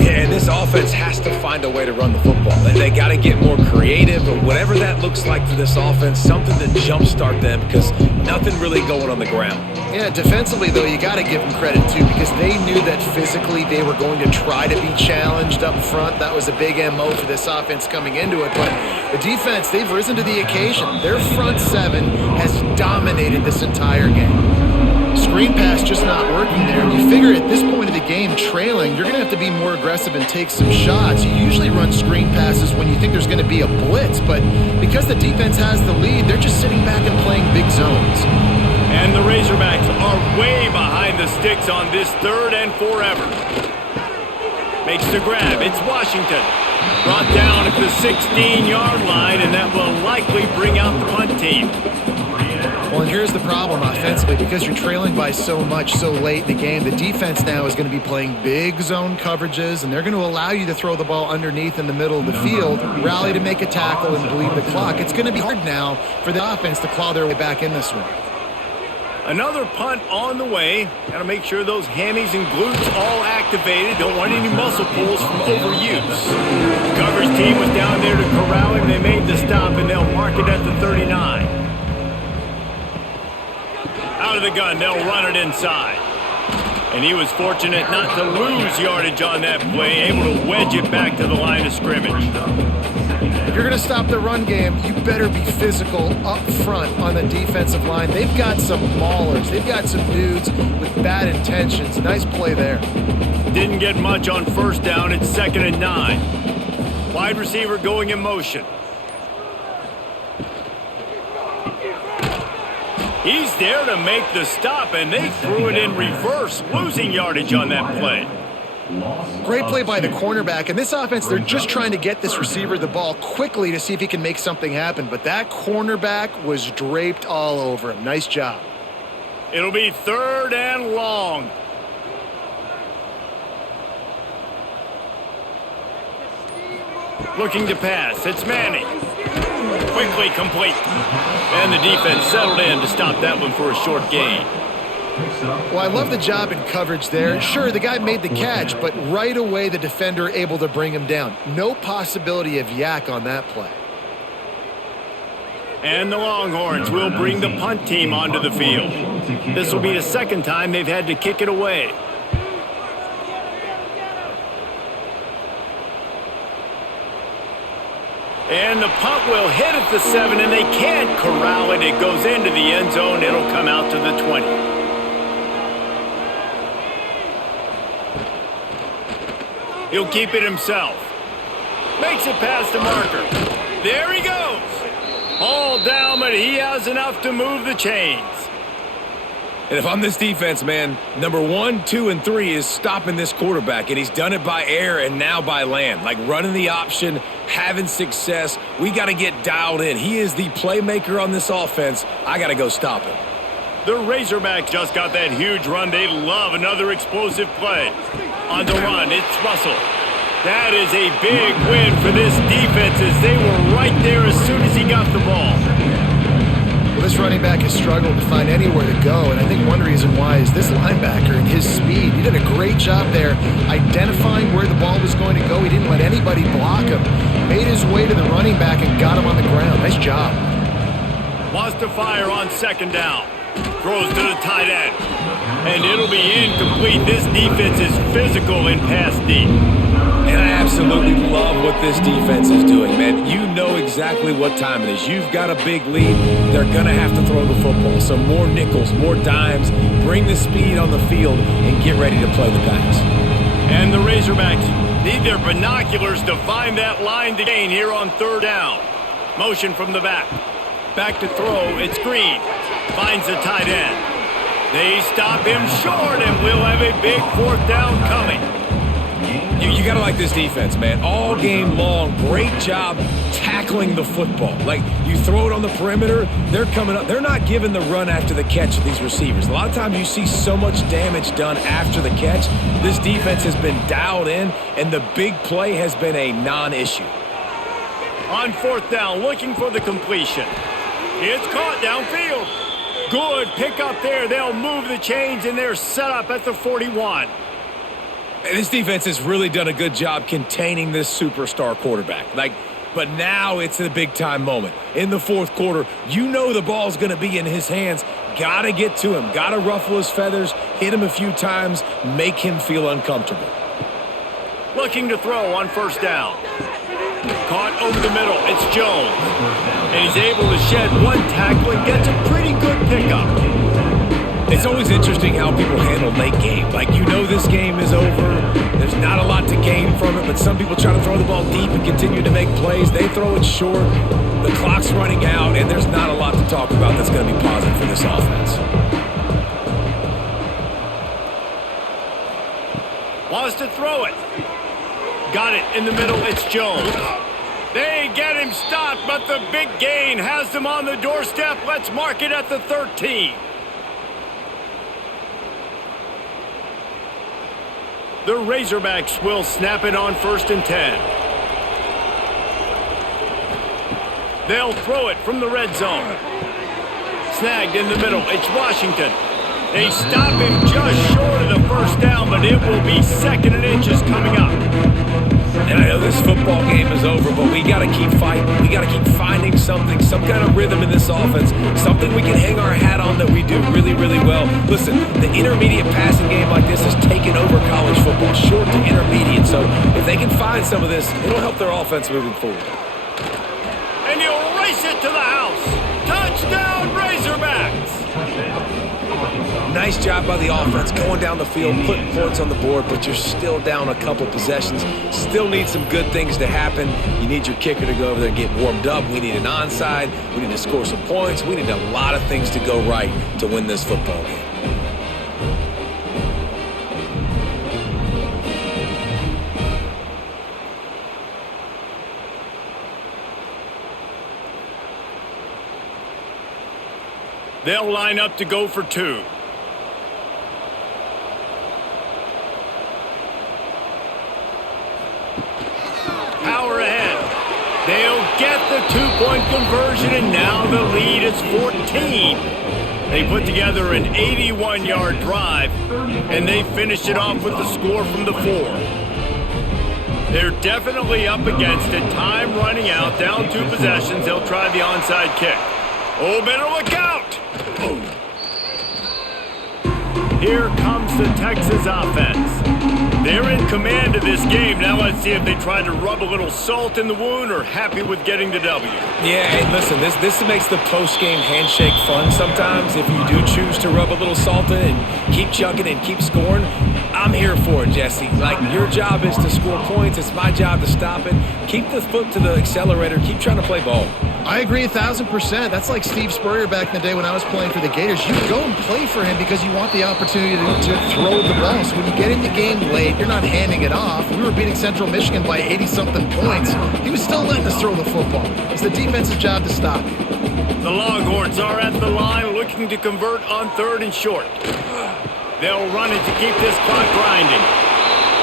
Yeah, and this offense has to find a way to run the football. They got to get more creative, or whatever that looks like for this offense, something to jumpstart them because nothing really going on the ground. Yeah, defensively, though, you got to give them credit, too, because they knew that physically they were going to try to be challenged up front. That was a big MO for this offense coming into it. But the defense, they've risen to the occasion. Their front 7 has dominated this entire game. Screen pass just not working there. You figure at this point of the game, trailing, you're going to have to be more aggressive and take some shots. You usually run screen passes when you think there's going to be a blitz, but because the defense has the lead, they're just sitting back and playing big zones. And the Razorbacks are way behind the sticks on this 3rd and forever. Makes the grab. It's Washington. Brought down at the 16-yard line, and that will likely bring out the punt team. Well, and here's the problem offensively. Because you're trailing by so much so late in the game, the defense now is going to be playing big zone coverages, and they're going to allow you to throw the ball underneath in the middle of the field, rally to make a tackle, and bleed the clock. It's going to be hard now for the offense to claw their way back in this one. Another punt on the way. Got to make sure those hammies and glutes all activated. Don't want any muscle pulls from overuse. The coverage team was down there to corral him. They made the stop, and they'll mark it at the 39. Out of the gun, they'll run it inside. And he was fortunate not to lose yardage on that play, able to wedge it back to the line of scrimmage. If you're going to stop the run game, you better be physical up front on the defensive line. They've got some maulers. They've got some dudes with bad intentions. Nice play there. Didn't get much on first down. It's 2nd and 9. Wide receiver going in motion. He's there to make the stop, and they threw it in reverse, losing yardage on that play. Great play by the cornerback. And this offense, they're just trying to get this receiver the ball quickly to see if he can make something happen. But that cornerback was draped all over him. Nice job. It'll be 3rd and long. Looking to pass. It's Manning. Quickly complete. And the defense settled in to stop that one for a short gain. Well, I love the job in coverage there. Sure, the guy made the catch, but right away the defender able to bring him down. No possibility of yak on that play. And the Longhorns will bring the punt team onto the field. This will be the 2nd time they've had to kick it away. And the punt will hit at the 7, and they can't corral it. It goes into the end zone. It'll come out to the 20. He'll keep it himself. Makes it past the marker. There he goes. All down, but he has enough to move the chains. And if I'm this defense, man, number 1, 2, and 3 is stopping this quarterback, and he's done it by air and now by land. Like running the option, having success. We got to get dialed in. He is the playmaker on this offense. I got to go stop him. The Razorbacks just got that huge run. They love another explosive play. On the run, it's Russell. That is a big win for this defense as they were right there as soon as he got the ball. Well, this running back has struggled to find anywhere to go, and I think one reason why is this linebacker and his speed. He did a great job there identifying where the ball was going to go. He didn't let anybody block him. Made his way to the running back and got him on the ground. Nice job. Wants to fire on 2nd down. Throws to the tight end. And it'll be incomplete. This defense is physical in pass deep. And I absolutely love what this defense is doing, man. You know exactly what time it is. You've got a big lead. They're going to have to throw the football. So more nickels, more dimes. Bring the speed on the field and get ready to play the pass. And the Razorbacks need their binoculars to find that line to gain here on 3rd down. Motion from the back. Back to throw. It's Green. Finds the tight end. They stop him short, and we'll have a big 4th down coming. You got to like this defense, man. All game long, great job tackling the football. Like, you throw it on the perimeter, they're coming up. They're not giving the run after the catch to these receivers. A lot of times you see so much damage done after the catch. This defense has been dialed in, and the big play has been a non-issue. On 4th down, looking for the completion. It's caught downfield. Good pick up there. They'll move the chains, and they're set up at the 41. This defense has really done a good job containing this superstar quarterback. But now it's the big-time moment. In the 4th quarter, you know the ball's going to be in his hands. Got to get to him. Got to ruffle his feathers, hit him a few times, make him feel uncomfortable. Looking to throw on 1st down. Caught over the middle. It's Jones. And he's able to shed one tackle and gets a pretty good pickup. It's always interesting how people handle late game. Like, you know this game is over. There's not a lot to gain from it, but some people try to throw the ball deep and continue to make plays. They throw it short. The clock's running out, and there's not a lot to talk about that's going to be positive for this offense. Wants to throw it. got it in the middle. It's Jones. They get him stopped, but the big gain has them on the doorstep. Let's mark it at the 13. The Razorbacks will snap it on 1st and 10. They'll throw it from the red zone. Snagged in the middle. It's Washington. They stop him just short of the first down, but it will be 2nd and inches coming up. And I know this football game is over, but we got to keep fighting. We got to keep finding something, some kind of rhythm in this offense, something we can hang our hat on that we do really, really well. Listen, the intermediate passing game like this has taken over college football, short to intermediate. So if they can find some of this, it'll help their offense moving forward. And he'll race it to the house. Touchdown, Razorbacks! Nice job by the offense going down the field, putting points on the board, but you're still down a couple possessions. Still need some good things to happen. You need your kicker to go over there and get warmed up. We need an onside. We need to score some points. We need a lot of things to go right to win this football game. They'll line up to go for 2. Power ahead. They'll get the 2-point conversion, and now the lead is 14. They put together an 81-yard drive, and they finished it off with the score from the 4. They're definitely up against it. Time running out, down 2 possessions. They'll try the onside kick. Oh, better look out! Here comes the Texas offense. They're in command of this game. Now let's see if they try to rub a little salt in the wound or happy with getting the W. Yeah, hey, listen, this makes the post-game handshake fun sometimes. If you do choose to rub a little salt in and keep chucking and keep scoring, I'm here for it, Jesse. Like, your job is to score points. It's my job to stop it. Keep the foot to the accelerator. Keep trying to play ball. I agree 1,000%. That's like Steve Spurrier back in the day when I was playing for the Gators. You go and play for him because you want the opportunity to throw the ball. So when you get in the game late, you're not handing it off. We were beating Central Michigan by 80-something points. He was still letting us throw the football. It's the defensive job to stop. The Longhorns are at the line looking to convert on 3rd and short. They'll run it to keep this clock grinding.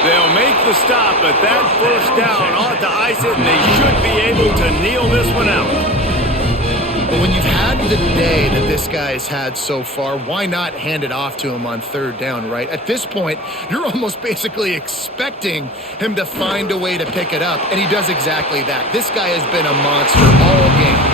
They'll make the stop, but that first down ought to ice it, and they should be able to kneel this one out. But when you've had the day that this guy's had so far, why not hand it off to him on 3rd down, right? At this point, you're almost basically expecting him to find a way to pick it up, and he does exactly that. This guy has been a monster all game.